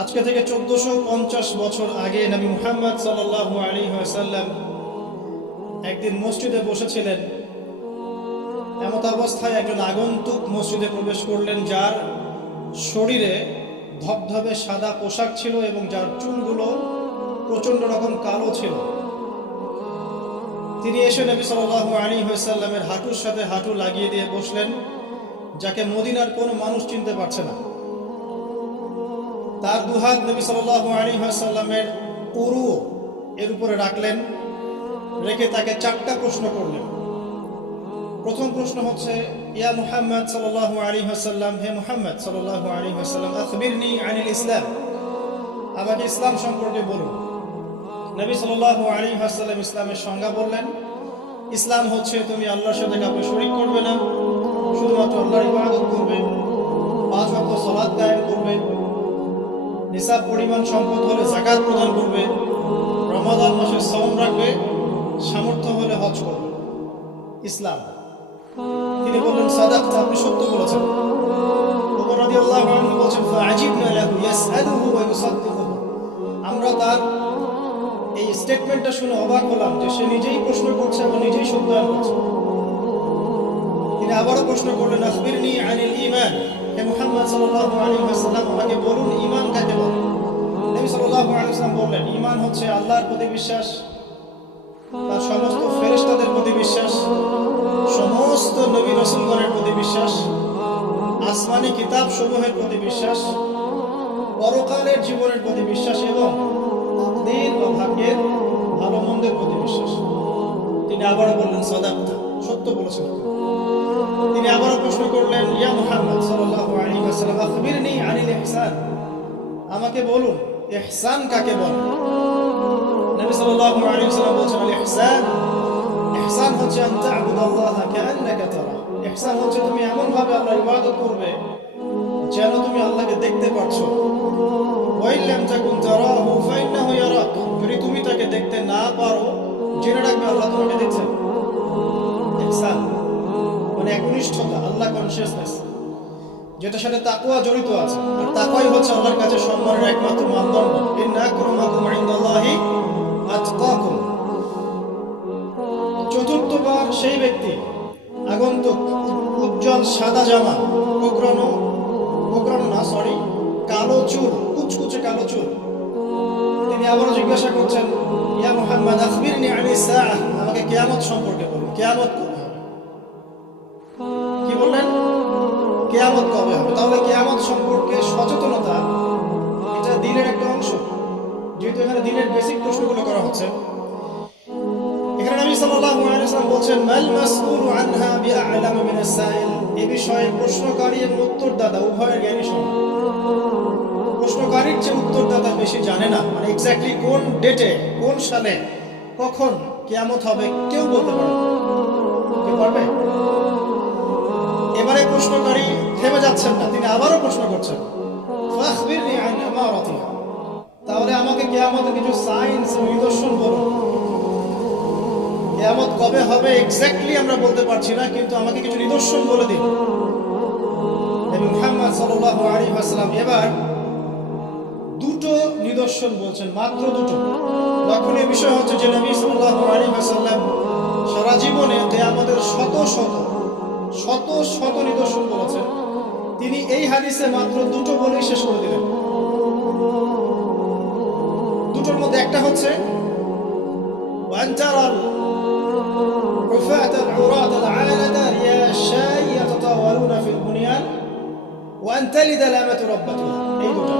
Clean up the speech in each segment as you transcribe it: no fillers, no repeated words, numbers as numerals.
আজকে থেকে 1450 বছর আগে নবী মুহাম্মদ সাল্লাল্লাহু আলাইহি ওয়াসাল্লাম একদিন মসজিদে বসেছিলেন। এমত অবস্থায় একজন আগন্তুক মসজিদে প্রবেশ করলেন, যার শরীরে ধবধবে সাদা পোশাক ছিল এবং যার চুলগুলো প্রচণ্ড রকম কালো ছিল। তিনি এসে নবী সাল্লাল্লাহু আলাইহি ওয়াসাল্লামের হাঁটুর সাথে হাঁটু লাগিয়ে দিয়ে বসলেন, যাকে মদিনার কোনো মানুষ চিনতে পারছে না। তার দুহাত নবী সাল্লাল্লাহু আলাইহি ওয়াসাল্লামের উরু এর উপরে রাখলেন, রেখে তাকে 4টা প্রশ্ন করলেন। প্রথম প্রশ্ন হচ্ছে, ইয়া মুহাম্মদ সাল্লাল্লাহু আলাইহি ওয়াসাল্লাম, হে মুহাম্মদ সাল্লাল্লাহু আলাইহি ওয়াসাল্লাম, আখবিরনি আনিল ইসলাম, আমাকে ইসলাম সম্পর্কে বলুন। নবী সাল্লাল্লাহু আলাইহি ওয়াসাল্লাম ইসলামের সংজ্ঞা বললেন, ইসলাম হচ্ছে তুমি আল্লাহর সাথে কাউকে শরীক করবে না, শুধুমাত্র আল্লাহর ইবাদত করবে, 5 ওয়াক্ত সালাত কায়েম করবে, নিসাব পরিমাণ সম্পদ হলে যাকাত প্রদান করবে, রমাদান মাসে সওম রাখবে, সামর্থ্য হলে হজ করবে। ইসলাম। তিনি বললেন, সাদাকতা, আপনি সত্য বলেছেন। ওমর রাদিয়াল্লাহু আনহু বলেন, ফাআজিবনা লাহু ইয়াসআলুহু ওয়া ইউসাদ্দিকুহু, আমরা তার এই স্টেটমেন্টটা শুনে অবাক হলাম যে সে নিজেই প্রশ্ন করছে এবং নিজেই সত্যায়ন করছে। তিনি আবারও প্রশ্ন করলেন, আখবিরনি আনিল ঈমান, হে মুহাম্মদ সাল্লাল্লাহু আলাইহি ওয়াসাল্লাম, আমাকে বলুন ঈমান কাকে বলে। নবী সাল্লাল্লাহু আলাইহি ওয়াসাল্লাম বললেন, ঈমান হচ্ছে আল্লাহর প্রতি বিশ্বাস, তার সমস্ত ফেরেশতাদের প্রতি বিশ্বাস, সমস্ত নবী রাসূলগণের প্রতি বিশ্বাস, আসমানি কিতাব সমূহের প্রতি বিশ্বাস, পরকালের জীবনের প্রতি বিশ্বাস এবং দিন ও ভাগ্যের ভালো মন্দের প্রতি বিশ্বাস। তিনি আবারও বললেন, সাদাকতা, সত্য বলেছেন। তিনি আবারও প্রশ্ন করলেন, ইয়া মুহাম্মদ সাল্লাল্লাহু আলাইহি ওয়াসাল্লাম, আখবিরনি আনিল ইহসান, আমাকে বলুন ইহসান কাকে বলে। নবী সাল্লাল্লাহু আলাইহি ওয়াসাল্লাম বলেছেন, আল ইহসান, ইহসান হচ্ছে আন তা'বুদাল্লাহা কাআন্নাকা তারা, ইহসান হচ্ছে তুমি এমন ভাবে আল্লাহর ইবাদত করবে যেন তুমি আল্লাহকে দেখতে পাচ্ছো। ওয়া ইল্লাম তাকুন তারাহু ফাইন্নাহু ইয়ারাক, যদি তুমি তাকে দেখতে না পারো জেনে রাখবে আল্লাহ তোমাকে দেখছেন। ইহসান মানে একনিষ্ঠতা, আল্লাহ কনসিয়াসনেস, যেটার সাথে তাকওয়া জড়িত আছে। আর তাকওয়াই হচ্ছে আল্লাহর কাছে সম্মানের একমাত্র মানদণ্ড। ইন্না আক্রামাকুম ইনদাল্লাহি আতকাকুম। চতুর্থবার সেই ব্যক্তি আগন্তুক, উজ্জ্বল সাদা জামা, কালো চুল, কুচকুচে কালো চুল। তিনি আবারও জিজ্ঞাসা করছেন, ইয়া মুহাম্মদ আখবিরনি আনিস সাআহ, আমাকে কিয়ামত সম্পর্কে বলুন, কিয়ামত কবে হবে। কি বললেন? কিয়ামত কবে হবে। তাহলে কিয়ামত সম্পর্কে সচেতনতা এটা দ্বীনের একটা অংশ, যেহেতু এখানে দ্বীনের বেসিক প্রশ্নগুলো করা হচ্ছে। এখানে নবী সাল্লাল্লাহু আলাইহি ওয়াসাল্লাম বলেন, মাল মাসউলু আনহা বিআ'লাম মিনাস সাইল, এই বিষয়ে প্রশ্নকারী এবং উত্তরদাতা উভয়ের জ্ঞানী সমান। প্রশ্নকারীর যে উত্তরদাতা বেশি জানে না, মানে এক্স্যাক্টলি কোন ডেটে, কোন সালে, কখন কিয়ামত হবে কেউ বলতে পারে না। কি পারবে? এবারে প্রশ্নকারী থেমে যাচ্ছেন না, তিনি আবারও প্রশ্ন করছেন, ফাখবিরনি আন আমারাতিহা, তাহলে আমাকে কিয়ামতের কিছু সাইন্স, নিদর্শন বলুন। কিয়ামত কবে হবে এক্স্যাক্টলি আমরা বলতে পারছি না, কিন্তু আমাকে কিছু নিদর্শন বলে দিন। নবী মুহাম্মদ সাল্লাল্লাহু আলাইহি ওয়াসাল্লাম এবার 2টো নিদর্শন বলছেন, মাত্র 2টো। লক্ষণীয় বিষয় হচ্ছে যে নবী সাল্লাল্লাহু আলাইহি ওয়াসাল্লাম সারা জীবনে কিয়ামতের শত শত নিদর্শন বলেছেন, তিনি এই হাদিসে মাত্র 2টো বলেই শেষ করে দিলেন। 2টোর মধ্যে একটা হচ্ছে, ওয়ান তারাল উফাতাল উরাতাল আলাদা রিয়াশাই ইয়াতাতাওয়ালুনা ফিল বুনিয়ান ওয়া আন তালিদাল আমাতু রাব্বাতুহা। এই দুটো,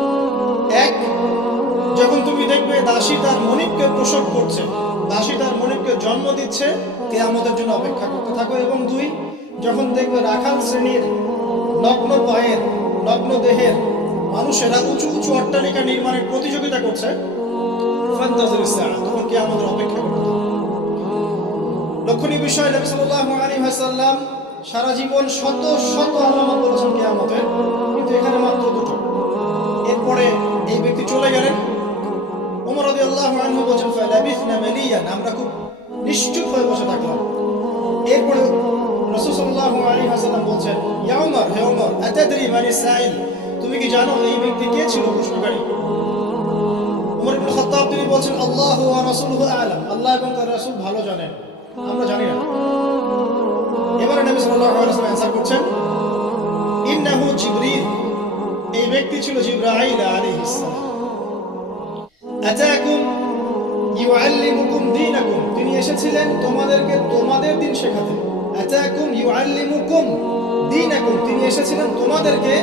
এক, যখন তুমি দেখবে দাসী তার মনিবকে প্রসব করছে, দাসী তার মনিবকে জন্ম দিচ্ছে, কিয়ামতের জন্য অপেক্ষা করতে থাকো। এবং 2, যখন দেখবে রাখাল শ্রেণীর নগ্ন পায়ের, নগ্ন দেহের মানুষেরা উঁচু উঁচু অট্টালিকা নির্মাণের প্রতিযোগিতা করছে, ফান্তাজিরিস সাআহ, তখন কিয়ামতের অপেক্ষা করতে থাকো। লক্ষণীয় বিষয়, নবী সাল্লাল্লাহু আলাইহি ওয়াসাল্লাম সারা জীবন শত আলামত বলেছেন কিয়ামতের, কিন্তু এখানে মাত্র 2টো। এরপরে এই ব্যক্তি চলে গেলেন। ওমর রাদিয়াল্লাহু আনহু বলেন, ফালাবিসনা মালিয়ান, আমরা খুব নিশ্চুপ হয়ে বসে থাকলাম। এরপরে রাসূল সাল্লাল্লাহু আলাইহি ওয়াসাল্লাম বলেন, ইয়া ওমর, হে ওমর, আতাদরি মানিস সাইল, তুমি কি জানো এই ব্যক্তি কে ছিল প্রশ্নকারী? বলছেন আল্লাহু ওয়া রাসূলুহু আ'লাম, আল্লাহ এবং তার রাসূল ভালো জানেন, আমরা জানি না। এবারে নবী সাল্লাল্লাহু আলাইহি ওয়াসাল্লাম অ্যানসার করছেন ইন্নাহু জিবরিল, এই ব্যক্তি ছিল জিবরাইল আলাইহিস সালাম। আতাকুম ইউআল্লিমুকুম দীনাকুম, তিনি এসেছিলেন তোমাদেরকে তোমাদের দিন শেখাতে। আতাকুম ইউআল্লিমুকুম দীনাকুম, তিনি এসেছিলেন তোমাদেরকে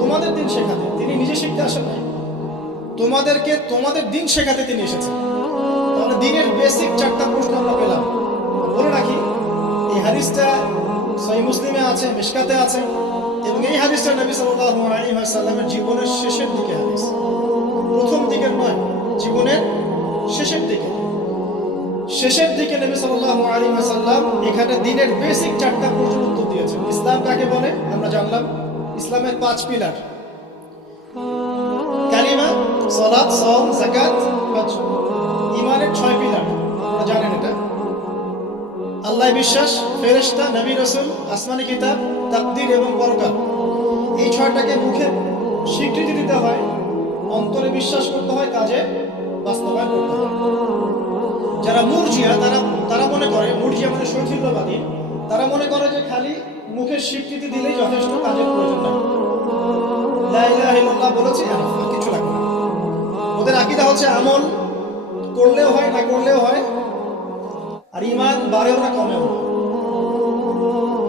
তোমাদের দিন শেখাতে, তিনি নিজে শিখতে আসেন নাই, তোমাদেরকে তোমাদের দিন শেখাতে তিনি এসেছেন। তাহলে দিনের বেসিক চারটা প্রশ্ন আমরা পেলাম। বলে রাখি এই হাদিসটা সহিহ মুসলিমে আছে, মিশকাতে আছে, এবং এই হাদিসটা নবী সাল্লাল্লাহু আলাইহি ওয়াসাল্লামের জীবনের শেষের দিকে হাদিস, প্রথম দিকের নয়, জীবনের শেষের দিকে। শেষের দিকে নবী সাল্লাল্লাহু আলাইহি ওয়াসাল্লাম এখানে দিনের বেসিক চারটা প্রশ্নের উত্তর দিয়েছেন। ইসলাম কাকে বলে আমরা জানলাম, ইসলামের 5 পিলার, কালিমা, সালাত, সাওম, যাকাত, হজ। ঈমানের 6 পিলার, আপনারা জানেন এটা। আল্লাহ বিশ্বাস, ফেরেশতা, নবী রাসূল, আসমানি কিতাব, তাকদীর এবং পরকাল। এই 6টাকে মুখে স্বীকৃতি দিতে হয়, অন্তরে বিশ্বাস করতে হয়, কাজে বাস্তবায়ন করতে হয়। যারা মুরজিয়া তারা মনে করে, মুরজিয়া মানে শৈথিল্যবাদী, তারা মনে করে যে খালি মুখের স্বীকৃতি দিলেই যথেষ্ট, কাজের প্রয়োজন নাই। লা ইলাহা ইল্লাল্লাহ বলেছি আর কিছু লাগবে না। ওদের আকীদা হচ্ছে আমল করলেও হয়, না করলেও হয়, আর ঈমান বাড়েও না কমেও না।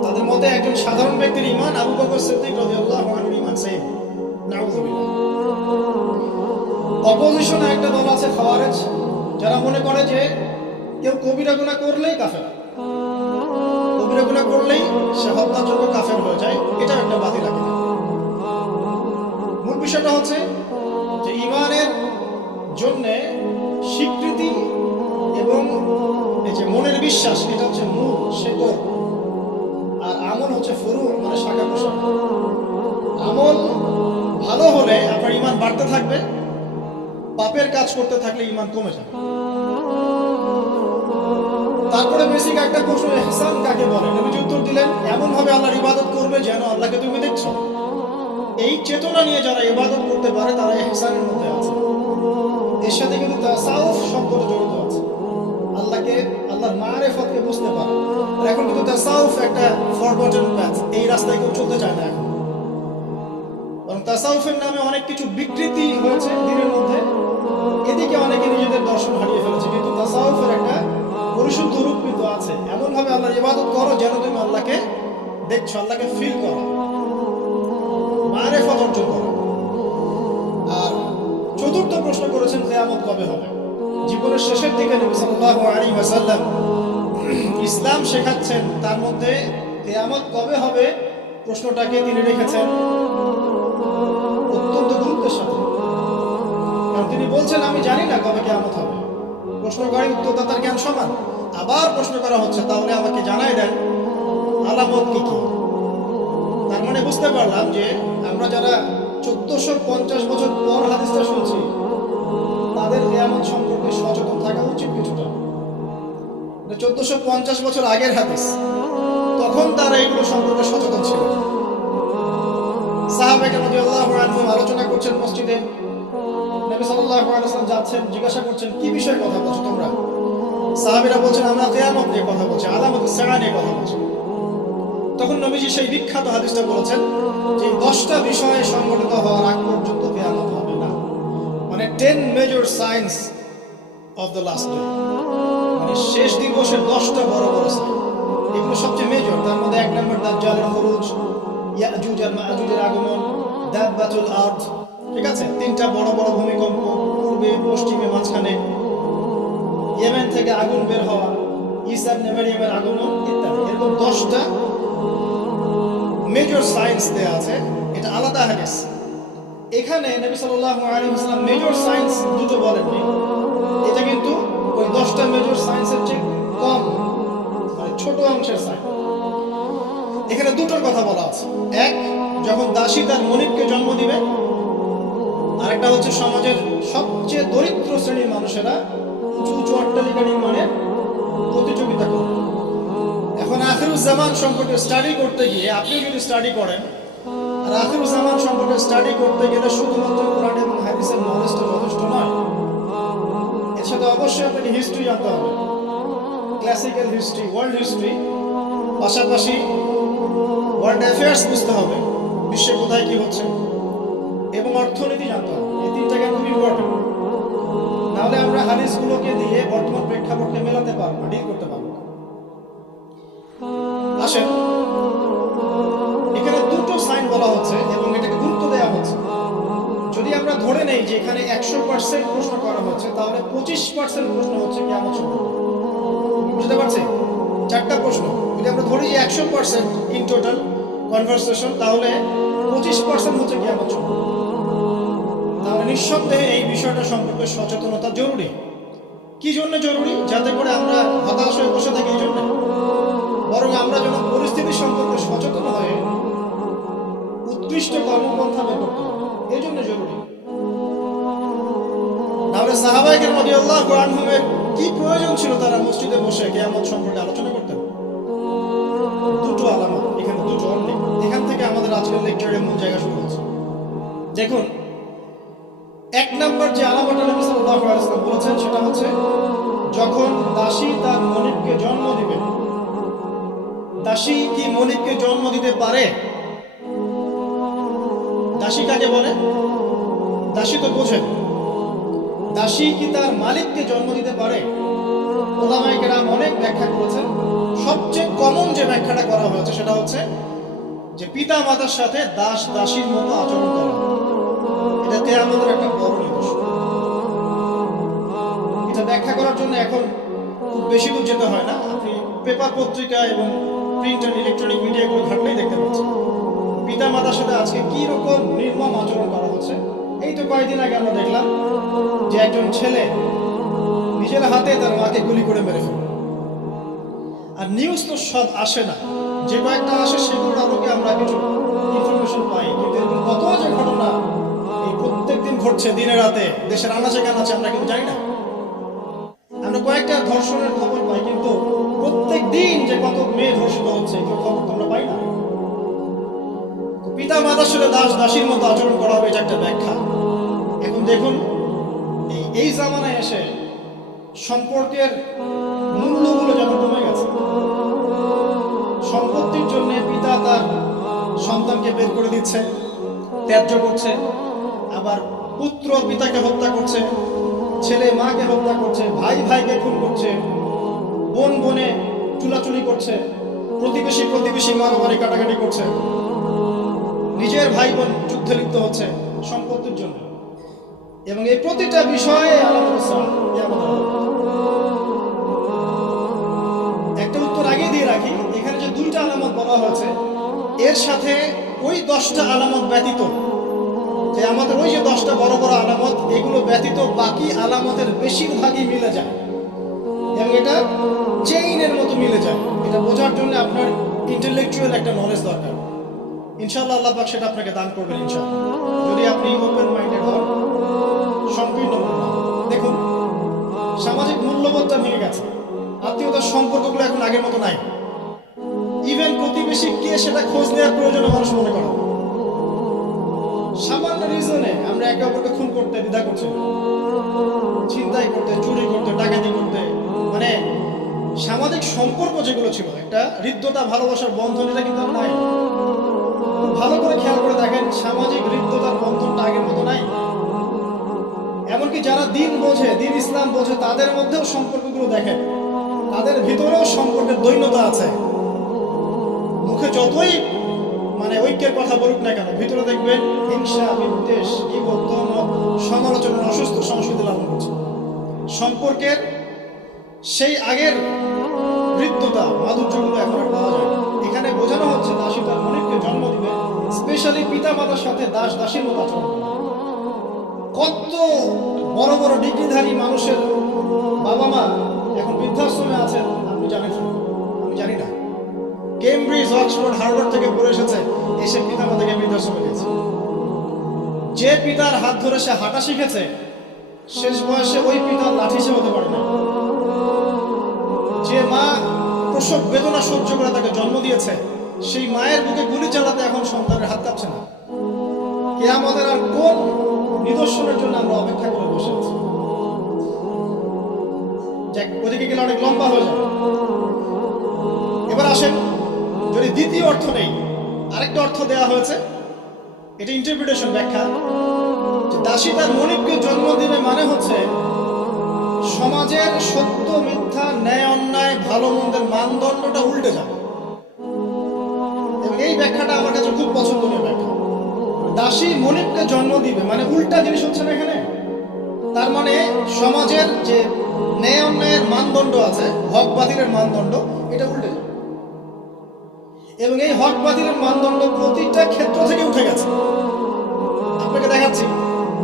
তাদের মতে একজন সাধারণ ব্যক্তির ঈমান আবু বকর সিদ্দিক রাদিয়াল্লাহু আনহুর ঈমান সেম। নাউযুবিল্লাহ। অপোজিশনে একটা দল আছে খাওয়ারেজ, যারা মনে করে যে কেউ কবিরা গুনাহ করলেই কাফের, কবিরা গুনাহ করলেই সে হত্যাযোগ্য কাফের হয়ে যায়। এটা একটা বাতিল আকীদা। মূল বিষয়টা হচ্ছে যে ঈমানের জন্য স্বীকৃতি এবং এই যে মনের বিশ্বাস, এটা হচ্ছে মূল শেকড়, আর আমল হচ্ছে ফুরু, মানে শাখা প্রশাখা। আমল ভালো হলে আপনার ঈমান বাড়তে থাকবে, পাপের কাজ করতে থাকলে ঈমান কমে যাবে। তারপরে বেসিক একটা প্রশ্ন, ইহসান কাকে বলে? নবীজি উত্তর দিলেন এমন ভাবে আল্লাহর ইবাদত করবে যেন আল্লাহকে তুমি দেখছো। এই চেতনা নিয়ে যারা ইবাদত করতে পারে তারা ইহসানের মধ্যে আছে। এর সাথে কিন্তু তাসাউফ শব্দটা জড়িত আছে, আল্লাহকে, আল্লাহর মারিফতকে বুঝতে পারে। আর এখন কিন্তু তাসাউফ একটা ফরগটেন প্যাথ, এই রাস্তায় কেউ চলতে চায় না এখন। কারণ তাসাউফের নামে অনেক কিছু বিকৃতি হয়েছে দিনের মধ্যে, এদিকে অনেকে নিজেদের দর্শন হারিয়ে ফেলেছে। কিন্তু তাসাউফের একটা পরিশুদ্ধ রূপ কিন্তু আছে, এমন ভাবে আল্লাহর ইবাদত করো যেন তুমি আল্লাহকে দেখছো, আল্লাহকে ফিল করো, মারিফত অর্জন করো। আর চতুর্থ প্রশ্ন করেছেন কিয়ামত কবে হবে। জীবনের শেষের দিকে নবী সাল্লাল্লাহু আলাইহি ওয়াসাল্লাম ইসলাম শেখাচ্ছেন, তার মধ্যে কিয়ামত কবে হবে প্রশ্নটাকে তিনি রেখেছেন অত্যন্ত গুরুত্বের সাথে। কারণ তিনি বলছেন আমি জানি না কবে কিয়ামত হবে। প্রশ্নকারী উত্তরদাতার জ্ঞান সমান। আবার প্রশ্ন করা হচ্ছে তাহলে আমাকে জানাই দেন আলামত কি কি। তার মানে বুঝতে পারলাম যে আমরা যারা 1450 বছর পর হাদিসটা শুনছি, তাদের কিয়ামত সম্পর্কে সচেতন থাকা উচিত কিছুটা। 1450 বছর আগের হাদিস, তখন তারা এগুলো সম্পর্কে সচেতন ছিল। সাহাবায়ে রাদিয়াল্লাহু আনহুম আলোচনা করছেন মসজিদে, নবী সাল্লাল্লাহু আলাইহি ওয়াসাল্লাম যাচ্ছেন, জিজ্ঞাসা করছেন কি বিষয়ে কথা বলছো তোমরা? সাহাবীরা বলছেন আমরা কিয়ামত নিয়ে কথা বলছি, আলামতুস সাআ নিয়ে কথা বলছি। তখন নবীজি সেই বিখ্যাত হাদিসটা বলেছেন যে 10টা বিষয়ে সংগঠিত হওয়ার আগ পর্যন্ত কিয়ামত হবে না। মানে 10 major signs of the last day, মানে শেষ দিবসের 10টা বড় বড় সাইন। এগুলো সবচেয়ে মেজর। তার মধ্যে 1 নম্বর দাজ্জালের খুরুজ, ইয়াজুজ আর মাজুজের আগমন, দাব্বাতুল আরদ, ঠিক আছে, 3টা বড় বড় ভূমিকম্প, পূর্বে পশ্চিমে মাঝখানে, ইয়েমেন থেকে আগুন বের হওয়া, ঈসা ইবনে মারইয়ামের আগমন ইত্যাদি। এরকম 10টা মেজর সায়েন্স দেয়া আছে। এটা আলাদা হাদিস। এখানে নবী সাল্লাল্লাহু আলাইহি ওয়াসাল্লাম মেজর সায়েন্স দুটো বলেননি। এটা কিন্তু ওই 10টা মেজর সায়েন্সের চেয়ে কম, মানে ছোট অংশের সায়েন্স। এখানে দুটোর কথা বলা আছে। এক, যখন দাসী তার মনিবকে জন্ম দিবে। আরেকটা হচ্ছে সমাজের সবচেয়ে দরিদ্র শ্রেণীর মানুষেরা উঁচু উঁচু অট্টালিকা নির্মাণের প্রতিযোগিতা করবে। এখন আখিরুজ্জামান সম্পর্কে স্টাডি করতে গিয়ে, আপনি যদি স্টাডি করেন, আর আখিরুজ্জামান সম্পর্কে স্টাডি করতে গেলে শুধুমাত্র কোরআন এবং হাদিসের নলেজটা যথেষ্ট নয়। পলিটিক্যাল হিস্ট্রি, ওয়ার্ল্ড হিস্ট্রি, পাশাপাশি ওয়ার্ল্ড অ্যাফেয়ার্স বুঝতে হবে, বিশ্বে কোথায় কি হচ্ছে, এবং অর্থনীতি জানতে হবে। এই তিনটা জ্ঞান খুব ইম্পর্টেন্ট। নাহলে আমরা হাদিসগুলোকে দিয়ে বর্তমান প্রেক্ষাপটকে মেলাতে পারবো না, ডিল করতে পারবো না। আসেন, এখানে দুটো সাইন বলা হচ্ছে এবং এটাকে গুরুত্ব দেওয়া হচ্ছে। যদি আমরা ধরে নেই যে এখানে 100% প্রশ্ন করা হচ্ছে, তাহলে 25% প্রশ্ন হচ্ছে কিয়ামত সম্পর্কে। বুঝতে পারছি? 4টা প্রশ্ন যদি আমরা ধরি যে 100% ইন টোটাল কনভারসেশন, তাহলে 25% হচ্ছে কিয়ামত সম্পর্কে। তাহলে নিঃসন্দেহে এই বিষয়টা সম্পর্কে সচেতনতা জরুরি। কি জন্য জরুরি? যাতে করে আমরা হতাশ হয়ে বসে থাকি, এই জন্য, বরং আমরা যেন পরিস্থিতি সম্পর্কে সচেতন হয়ে উৎকৃষ্ট কর্মপন্থা বের করতে পারি, এই জন্য জরুরি। তাহলে সাহাবায়ে কেরাম রাদিয়াল্লাহু আনহুমের কি প্রয়োজন ছিল তারা মসজিদে বসে কিয়ামত সম্পর্কে আলোচনা করতেন? দুটো আলামত, এখানে দুটো অনেক। এখান থেকে আমাদের আজকের লেকচারের মূল জায়গা শুরু হচ্ছে। দেখুন, 1 নম্বর যে আলামতটা নবী সাল্লাল্লাহু আলাইহি ওয়াসাল্লাম বলেছেন সেটা হচ্ছে যখন দাসী তার মনিবকে জন্ম দিবে। দাসী কি মনিবকে জন্ম দিতে পারে? দাসী কাকে বলে? দাসী তো বোঝেন। দাসী কি তার মালিককে জন্ম দিতে পারে? উলামায়ে কেরাম অনেক ব্যাখ্যা করেছেন। সবচেয়ে কমন যে ব্যাখ্যাটা করা হয়েছে সেটা হচ্ছে যে পিতা মাতার সাথে দাস দাসীর মতো আচরণ করা। এটা কিয়ামতের একটা বড় নিদর্শন। এটা ব্যাখ্যা করার জন্য এখন খুব বেশি দূর যেতে হয় না। আপনি পেপার পত্রিকা এবং প্রিন্ট অ্যান্ড ইলেকট্রনিক মিডিয়াগুলো ঘাটলেই দেখতে পাচ্ছেন পিতা মাতার সাথে আজকে কি রকম নির্মম আচরণ করা হচ্ছে। এই তো কয়েকদিন আগে আমরা দেখলাম যে একজন ছেলে নিজের হাতে তার মাকে গুলি করে মেরে ফেলল। আর নিউজ তো সব আসে না, যে কয়েকটা আসে সেগুলোর আলোকে আমরা কিছু ইনফরমেশন পাই, কিন্তু এরকম কত যে ঘটনা এই প্রত্যেকদিন ঘটছে দিনে রাতে দেশের আনাচে কানাচে, আমরা কিন্তু জানি না। আমরা কয়েকটা ধর্ষণের খবর পাই, কিন্তু প্রত্যেক দিন যে কত মেয়ে ধর্ষিত হচ্ছে এই খবর তো আমরা পাই না। পিতা মাতার সাথে দাস দাসীর মতো আচরণ করা হবে, এটা একটা ব্যাখ্যা। এখন দেখুন, এই জামানায় এসে সম্পর্কের মূল্যগুলো যেন কমে গেছে। সম্পত্তির জন্য পিতা তার সন্তানকে বের করে দিচ্ছে, ত্যায্য করছে, আবার পুত্র পিতাকে হত্যা করছে, ছেলে মাকে হত্যা করছে, ভাই ভাইকে খুন করছে, বোন বোনে চুলাচুলি করছে, প্রতিবেশী প্রতিবেশী মারামারি কাটাকাটি করছে, নিজের ভাই বোন যুদ্ধে লিপ্ত হচ্ছে সম্পত্তির জন্য। এবং এই প্রতিটা বিষয়ে একটা উত্তর আগে দিয়ে রাখি। এখানে যে 2টা আলামত বলা হয়েছে, এর সাথে ওই 10টা আলামত ব্যতীত, যে আমাদের ওই যে 10টা বড় বড় আলামত, এগুলো ব্যতীত বাকি আলামতের বেশিরভাগই মিলে যায় এবং এটা চেইনের মতো মিলে যায়। এটা বোঝার জন্য আপনার ইন্টেলেকচুয়াল একটা নলেজ দরকার। ইনশাআল্লাহ আল্লাহ পাক সেটা আপনাকে দান করবেন ইনশাআল্লাহ, যদি আপনি ওপেন মাইন্ডেড হন, সংকীর্ণ মন। দেখুন, সামাজিক মূল্যবোধটা ভেঙে গেছে, আত্মীয়তার সম্পর্কগুলো এখন আগের মতো নাই। ইভেন প্রতিবেশী কে সেটা খোঁজ নেওয়ার প্রয়োজন মানুষ মনে করে। সামান্য রিজনে আমরা একে অপরকে খুন করতে দ্বিধা করছি, ছিনতাই করতে, চুরি করতে, ডাকাতি করতে। মানে সামাজিক সম্পর্ক যেগুলো ছিল, একটা হৃদ্যতা ভালোবাসার বন্ধন, এটা কিন্তু নাই। খুব ভালো করে খেয়াল করে দেখেন, সামাজিক হৃদ্যতার বন্ধনটা আগের মতো নাই। এমনকি যারা দিন বোঝে, দিন ইসলাম বোঝে, তাদের মধ্যেও সম্পর্কগুলো দেখেন, তাদের ভিতরেও সম্পর্কের দৈন্যতা আছে। মুখে যতই মানে ঐক্যের কথা বলুক না কেন, ভিতরে দেখবেন হিংসা, বিদ্বেষ, সমালোচনার অসুস্থ সংস্কৃতি লালন করছে। সম্পর্কের সেই আগের হৃদ্যতা, মাধুর্যগুলো এখন আর পাওয়া যায় না। এখানে বোঝানো হচ্ছে দাসী তার মনিবকে জন্ম দিবে, স্পেশালি পিতা মাতার সাথে দাস দাসীর মতো আচরণ করবে। কত বড় বড় ডিগ্রিধারী মানুষের বাবা মা এখন বৃদ্ধাশ্রমে আছেন, আপনি জানেন? আমি জানি না। কেমব্রিজ, অক্সফোর্ড, হার্ভার্ড থেকে পড়ে এসে পিতা মাতাকে বৃদ্ধাশ্রমে দিয়েছে। যে পিতার হাত ধরে সে হাঁটা শিখেছে, শেষ বয়সে ওই পিতার লাঠি সে হতে পারে না। যে মা প্রসব বেদনা সহ্য করে তাকে জন্ম দিয়েছে, সেই মায়ের বুকে গুলি চালাতে এখন সন্তানের হাত কাঁপছে না। কিয়ামতের আর কোন নিদর্শনের জন্য আমরা অপেক্ষা করে বসে আছি? ওদিকে গেলে অনেক লম্বা হয়ে যাবে। অর্থ নেই, আরেকটা অর্থ দেওয়া হয়েছে, এটা ইন্টারপ্রিটেশন, ব্যাখ্যা, যে দাসী তার মনিবকে জন্ম দিবে মানে হচ্ছে সমাজের সত্য মিথ্যা, ন্যায় অন্যায়, ভালো মন্দের মানদণ্ডটা উল্টে যাবে। এবং এই ব্যাখ্যাটা আমার কাছে খুব পছন্দনীয় ব্যাখ্যা। দাসী মনিবকে জন্ম দিবে মানে উল্টা জিনিস হচ্ছে না এখানে। তার মানে সমাজের যে ন্যায় অন্যায়ের মানদণ্ড আছে, হক বাতিলের মানদণ্ড, এটা উল্টে যাবে। এবং এই হক বাতিলের মানদণ্ড প্রতিটা ক্ষেত্র থেকে উঠে গেছে। আপনাকে দেখাচ্ছি,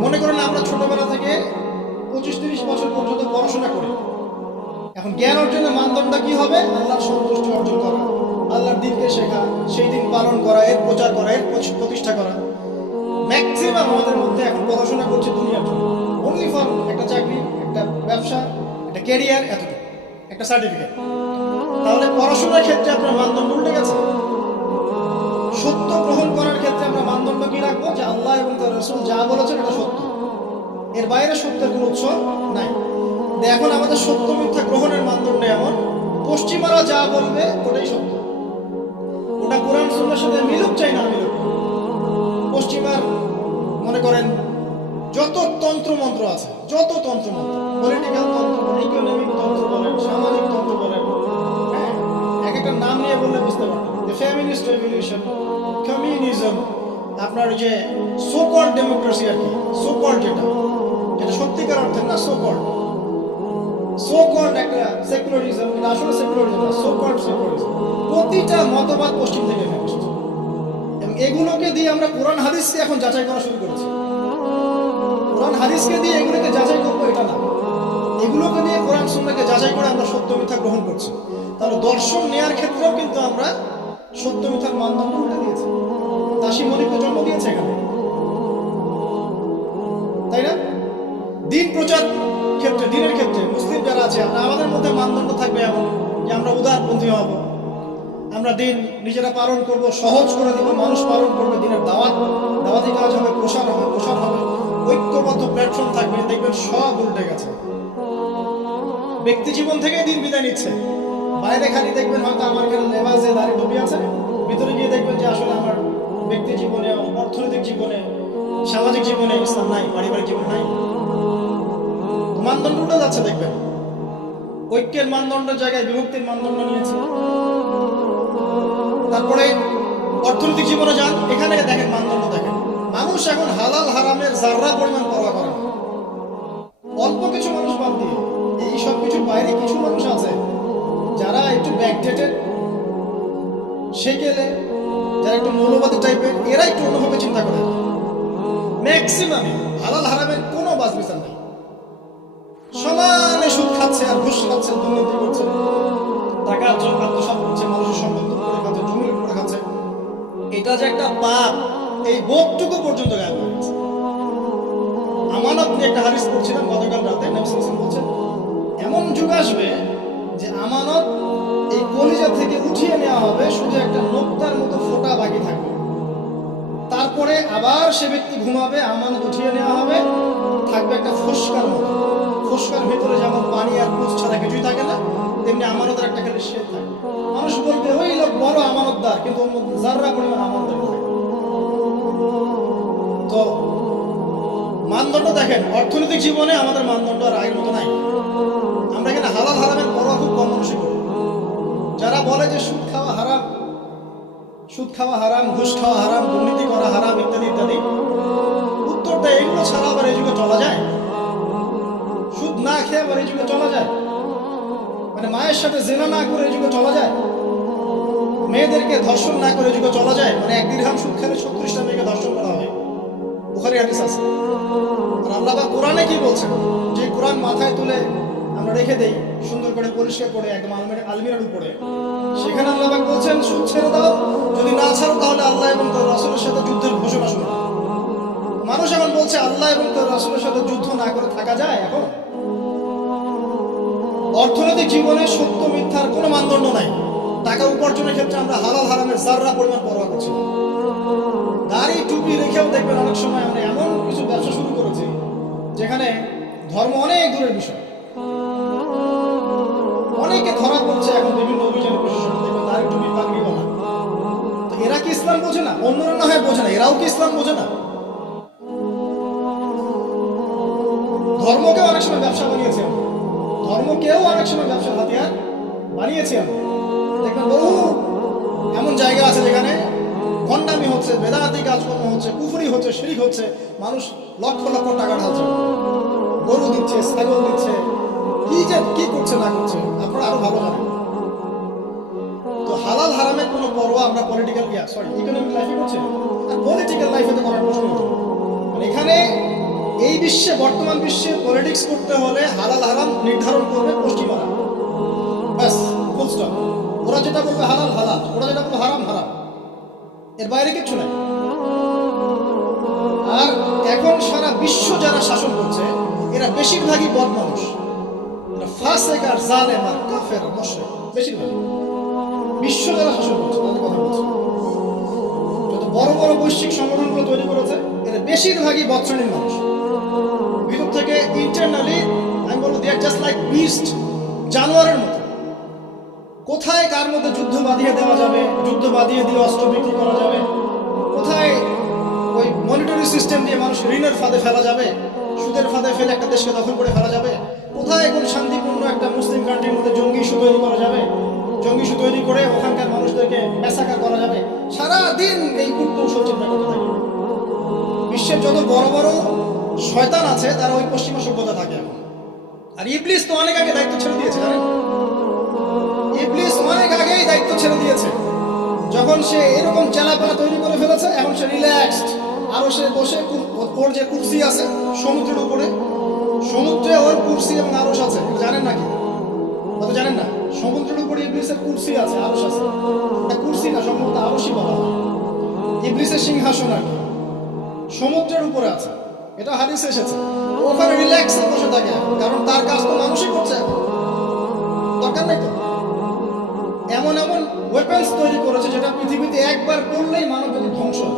মনে করেন আমরা ছোটবেলা থেকে 25-30 বছর পর্যন্ত পড়াশোনা করি। এখন জ্ঞান অর্জনের মানদণ্ড কি হবে? আল্লাহর সন্তুষ্টি অর্জন করা, আল্লাহর দিনকে শেখা, সেই দিন পালন করা, এর প্রচার করা, এর প্রতিষ্ঠা করা। ম্যাক্সিমাম আমাদের মধ্যে এখন পড়াশোনা করছে দুনিয়ার জন্য, অনলি ফর একটা চাকরি, একটা ব্যবসা, একটা ক্যারিয়ার, এতটুকু, একটা সার্টিফিকেট। তাহলে পড়াশোনার ক্ষেত্রে আপনার মানদণ্ড উল্টে গেছে। সত্য গ্রহণ করার ক্ষেত্রে আমরা মানদণ্ড কি রাখবো? যে আল্লাহ এবং তার রাসূল যা বলেছেন এটা সত্য, এর বাইরে সত্যের কোনো উৎস নাই। এখন আমাদের সত্য মিথ্যা গ্রহণের মানদণ্ড এমন, পশ্চিমারা যা বলবে ওটাই সত্য, ওটা কোরআন সুন্নাহর সাথে মিলুক চাই না মিলুক। পশ্চিমার মনে করেন যত তন্ত্রমন্ত্র আছে, যত তন্ত্রমন্ত্র, পলিটিক্যাল তন্ত্র বলেন, ইকোনমিক তন্ত্র বলেন, সামাজিক তন্ত্র বলেন, হ্যাঁ, এক একটা নাম নিয়ে বললে বুঝতে পারবেন। ফেমিনিস্ট রেভলিউশন, কমিউনিজম, আপনার যে সো কল্ড ডেমোক্রেসি আর কি, সো কল্ড যেটা সত্যিকার অর্থে না, সো কল্ড একটা সেকুলারিজম, এটা আসলে সেকুলারিজম না, সো কল্ড সেকুলারিজম। প্রতিটা মতবাদ পশ্চিম থেকে এসেছে এবং এগুলোকে দিয়ে আমরা কোরআন হাদিসকে এখন যাচাই করা শুরু করেছি। কোরআন হাদিসকে দিয়ে এগুলোকে যাচাই করবো এটা না, এগুলোকে দিয়ে কোরআন সুন্নাহকে যাচাই করে আমরা সত্য মিথ্যা গ্রহণ করছি। তাহলে দর্শন নেয়ার ক্ষেত্রেও কিন্তু আমরা সত্য মিথ্যার মানদণ্ড উল্টে দিয়েছি। দাসী মনিবকে জন্ম দিয়েছে এখানে, তাই না? দিন প্রচার ক্ষেত্রে, দিনের ক্ষেত্রে মুসলিম যারা আছে, আমাদের মধ্যে মানদণ্ড থাকবে এমন যে আমরা উদারপন্থী হব, আমরা দিন নিজেরা পালন করব, সহজ করে দিব, মানুষ পালন করবে, দিনের দাওয়াতি কাজ হবে, প্রসার হবে, ঐক্যবদ্ধ প্ল্যাটফর্ম থাকবে। দেখবেন সব উল্টে গেছে। ব্যক্তি জীবন থেকেই দিন বিদায় নিচ্ছে। বাইরে খালি দেখবেন হয়তো আমার এখানে লেবাসে দাড়ি টুপি আছে, ভিতরে গিয়ে দেখবেন যে আসলে আমার ব্যক্তি জীবনে, অর্থনৈতিক জীবনে, সামাজিক জীবনে ইসলাম নাই, পারিবারিক জীবন নাই। মানদণ্ড উঠে যাচ্ছে। দেখবেন ঐক্যের মানদণ্ডের জায়গায় বিভক্তির মানদণ্ড নিয়েছে। তারপরে অর্থনৈতিক জীবনে যান, এখানে দেখেন মানদণ্ড দেখেন, মানুষ এখন হালাল হারামের যাররা পরিমাণ পরোয়া করে না। অল্প কিছু মানুষ বাদ দিয়ে এই সব কিছুর বাইরে কিছু মানুষ আছে যারা একটু ব্যাকডেটেড, সে গেলে যারা একটু মৌলবাদী টাইপের, এরা একটু অন্যভাবে চিন্তা করে। ম্যাক্সিমামে হালাল হারামের কোনো বাজ বিচার নেই, সমানে সুদ খাচ্ছে আর ঘুষ খাচ্ছে, দুর্নীতি করছে, টাকা আত্মসাৎ করছে, মানুষের সম্পদ করে খাচ্ছে, জমি করে খাচ্ছে। এটা যে একটা পাপ, এই বোধটুকু পর্যন্ত গায়েব হয়ে গেছে। আমানত নিয়ে একটা হাদিস পড়ছিলাম গতকাল রাতে, নবী সাল্লাল্লাহু আলাইহি ওয়াসাল্লাম বলছেন এমন যুগ আসবে যে আমানত এই কলিজা থেকে উঠিয়ে নেওয়া হবে, শুধু একটা নোক্তার মতো ফোঁটা বাকি থাকবে। তারপরে আবার সে ব্যক্তি ঘুমাবে, আমানত উঠিয়ে নেওয়া হবে, থাকবে একটা ফোস্কার মতো। ফোস্কার ভিতরে যেমন পানি আর পুষ ছাড়া কিছুই থাকে না, তেমনি আমানতের একটা খালি শেড থাকে। মানুষ বলবে ওই লোক বড় আমানতদার, কিন্তু ওর মধ্যে যাররা পরিমাণ আমানতদার থাকে। তো মানদণ্ড দেখেন, অর্থনৈতিক জীবনে আমাদের মানদণ্ড আর আগের মতো নাই। আমরা এখানে হালাল হারামের পরোয়া খুব কম মানুষই করি। যারা বলে যে সুদ খাওয়া হারাম, ঘুষ খাওয়া হারাম, দুর্নীতি করা হারাম, ইত্যাদি ইত্যাদি, উত্তর দেয় এগুলো ছাড়া আবার এই যুগে চলা যায়? সুদ না খেয়ে আবার এই যুগে চলা যায়? মানে মায়ের সাথে জেনা না করে এই যুগে চলা যায়? মেয়েদেরকে ধর্ষণ না করে এই যুগে চলা যায়? মানে 1 দিরহাম সুদ খেলে 36টা মেয়েকে ধর্ষণ করা হয়, বুখারী হাদিস আছে। আর আল্লাহ পাক কোরআনে কি বলছেন? যে কোরআন মাথায় তুলে আমরা রেখে দেই সুন্দর করে পরিষ্কার করে একদম আলমিরার উপরে, সেখানে আল্লাহ পাক বলছেন সুদ ছেড়ে দাও, যদি না ছাড়ো তাহলে আল্লাহ এবং তার রাসূলের সাথে যুদ্ধের ঘোষণা শোনো। মানুষ এখন বলছে আল্লাহ এবং তার রাসূলের সাথে যুদ্ধ না করে থাকা যায়? এখন অর্থনৈতিক জীবনে সত্য মিথ্যার কোনো মানদণ্ড নাই। টাকা উপার্জনের ক্ষেত্রে আমরা হালাল হারামের যাররা পরিমাণ পরোয়া করছি। দাড়ি টুপি রেখেও দেখবেন অনেক সময় আমরা এমন কিছু ব্যবসা শুরু করেছি যেখানে ধর্ম অনেক দূরের বিষয়। অনেকে ধরা পড়ছে এখন বিভিন্ন অভিযানের প্রশাসন, দেখবেন দাড়ি টুপি পাগড়ি বলা। তো ইসলাম বোঝে না? অন্যরা না হয় বোঝে না, এরাও কি ইসলাম বোঝে না? ধর্মকেও অনেক সময় ব্যবসা বানিয়েছে আমরা, ধর্মকেও অনেক সময় ব্যবসার হাতিয়ার বানিয়েছি আমরা। দেখবেন বহু এমন জায়গা আছে যেখানে ভণ্ডামি হচ্ছে, বেদাতি কাজকর্ম হচ্ছে, কুফরি হচ্ছে, শিরক হচ্ছে, মানুষ লক্ষ লক্ষ টাকা ঢালছে, গরু দিচ্ছে, ছাগল দিচ্ছে, কি করছে না করছে আপনারা আরো ভালো জানেন। তো হালাল হারামের কোনো পরোয়া আমরা ইকোনমিক লাইফে করছি না, আর পলিটিক্যাল লাইফে তো করার প্রশ্ন উঠে। মানে এখানে এই বিশ্বে, বর্তমান বিশ্বে পলিটিক্স করতে হলে হালাল হারাম নির্ধারণ করবে পশ্চিমারা, ব্যাস, ফুল স্টপ। ওরা যেটা বলবে হালাল হালাল, ওরা যেটা বলবে হারাম হারাম, এর বাইরে কিচ্ছু নাই। আর এখন সারা বিশ্ব যারা শাসন করছে এরা বেশিরভাগই বদ মানুষ, এরা ফাসেক আর জালেম আর কাফের মুশরিক, বেশিরভাগ বিশ্ব যারা শাসন করছে তাদের কথা বলছে। যত বড় বড় বৈশ্বিক সংগঠনগুলো তৈরি করেছে এরা বেশিরভাগই বদ শ্রেণীর মানুষ। ভিতর থেকে ইন্টারনালি আমি বলবো দে আর জাস্ট লাইক বিস্ট, জানোয়ারের মতো। কোথায় কার মধ্যে যুদ্ধ বাঁধিয়ে দেওয়া যাবে, যুদ্ধ বাঁধিয়ে দিয়ে অস্ত্র বিক্রি করা যাবে, কোথায় ওই মনিটরি সিস্টেম দিয়ে মানুষ ঋণের ফাঁদে ফেলা যাবে, সুদের ফাঁদে ফেলে একটা দেশকে দখল করে ফেলা যাবে, কোথায় এখন শান্তিপূর্ণ একটা মুসলিম কান্ট্রির মধ্যে জঙ্গি ইস্যু তৈরি করা যাবে, জঙ্গি ইস্যু তৈরি করে ওখানকার মানুষদেরকে মেসাকার করা যাবে, সারাদিন এই কূটকৌশল চিন্তা করতে থাকে। বিশ্বের যত বড় বড় শয়তান আছে তারা ওই পশ্চিমা সভ্যতা থাকে এখন। আর ইবলিস তো অনেক আগে দায়িত্ব ছেড়ে দিয়েছে, জানেন? ইবলিস অনেক আগেই দায়িত্ব ছেড়ে দিয়েছে। যখন সে এরকম চালাপালা তৈরি করে ফেলেছে, এখন সে রিল্যাক্সড। আরো সে বসে, ওর যে কুরসি আছে সমুদ্রের উপরে, সমুদ্রে ওর কুরসি এবং আরশ আছে, জানেন নাকি? হয়তো জানেন না, সমুদ্রের উপরে ইবলিসের কুরসি আছে, আরশ আছে। এটা কুরসি না, সম্ভবত আরশই বলা হয়। ইবলিসের সিংহাসন আর কি সমুদ্রের উপরে আছে, এটা হাদিসে এসেছে। ওখানে রিল্যাক্সে বসে থাকে, কারণ তার কাজ তো মানুষই করছে, এখন দরকার নেই তো। এমন এমন ওয়েপন্স তৈরি করেছে যেটা পৃথিবীতে একবার করলেই মানব যদি ধ্বংস হয়।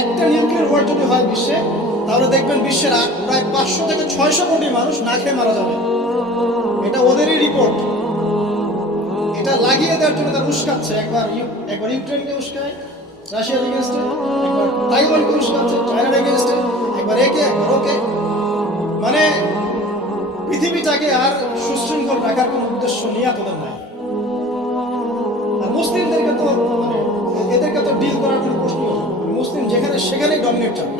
একটা নিউক্লিয়ার ওয়ার যদি হয় বিশ্বে, তাহলে দেখবেন বিশ্বের প্রায় 500 থেকে 600 কোটি মানুষ না খেয়ে মারা যাবে। এটা ওদেরই রিপোর্ট। এটা লাগিয়ে দেওয়ার জন্য তারা উস্কাচ্ছে, একবার ইউক্রেনকে উস্কায় রাশিয়ার এগেনস্টে, একবার তাইওয়ানকে উস্কাচ্ছে চায়নার এগেনস্টে, একবার একে একবার ওকে। মানে পৃথিবীটাকে আর সুশৃঙ্খল রাখার কোনো উদ্দেশ্য নিয়ে তোদের নাই। আর মুসলিমদেরকে তো মানে এদেরকে তো ডিল করার কোনো প্রশ্ন নেই। মুসলিম যেখানে সেখানেই ডমিনেট করে।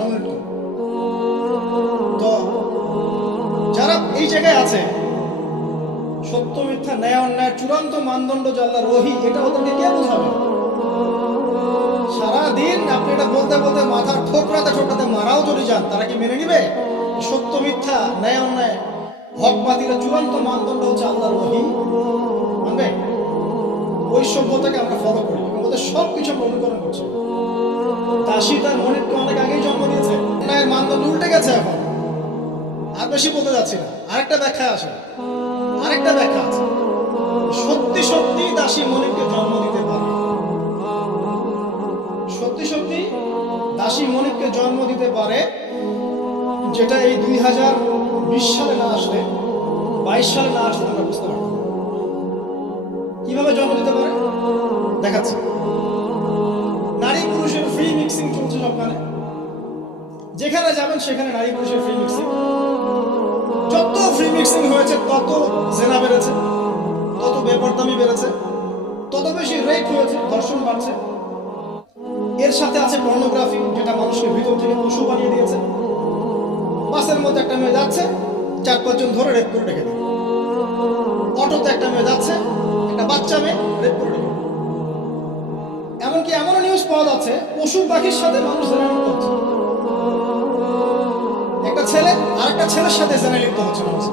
তো যারা এই জায়গায় আছে, সত্য মিথ্যা ন্যায় অন্যায় চূড়ান্ত মানদণ্ড যে আল্লাহর ওহী, এটা ওদেরকে কে বোঝাবে? সারাদিন আপনি এটা বলতে বলতে মাথা ঠোকরাতে মারাও যদি যান, তারা কি মেনে নিবে? সত্য মিথ্যা ন্যায় অন্যায় হক বাতিলের চূড়ান্ত মানদণ্ড হচ্ছে আল্লাহর ওহী, মানবে? ওই সভ্যতাকে আমরা ফলো করি এবং ওদের সব কিছু অনুকরণ করছি। দাসী তার মনিরকে অনেক আগেই জন্ম দিয়েছে, ন্যায়ের মানদণ্ড উল্টে গেছে এখন। আর বেশি বলতে যাচ্ছি না, আরেকটা ব্যাখ্যা আছে। সত্যি সত্যি দাসী মনিরকে জন্ম দিতে পারে, সত্যি সত্যি দাসী মনিরকে জন্ম দিতে পারে, যেটা এই 2020 সালে না আসলে, 22 সালে না আসলে আমরা বুঝতে পারবো কিভাবে জন্ম দিতে পারে। দেখাচ্ছি। নারী পুরুষের ফ্রি মিক্সিং চলছে সবখানে, যেখানে যাবেন সেখানে নারী পুরুষের ফ্রি মিক্সিং। যত ফ্রি মিক্সিং হয়েছে তত জেনা বেড়েছে, তত বেপরদামি বেড়েছে, তত বেশি রেপ হয়েছে, ধর্ষণ বাড়ছে। এর সাথে আছে পর্নোগ্রাফি, যেটা মানুষকে ভিতর থেকে পশু বানিয়ে দিয়েছে। বাসের মধ্যে একটা মেয়ে যাচ্ছে, 4-5 জন ধরে রেপ করে রেখে দেয়। অটোতে একটা মেয়ে যাচ্ছে, একটা বাচ্চা মেয়ে রেপ করে রেখে দেয়। এমনকি এমনও নিউজ পাওয়া যাচ্ছে পশু পাখির সাথে মানুষ জেনা লিপ্ত হচ্ছে। একটা ছেলে আরেকটা ছেলের সাথে জেনা লিপ্ত হচ্ছে মানুষ।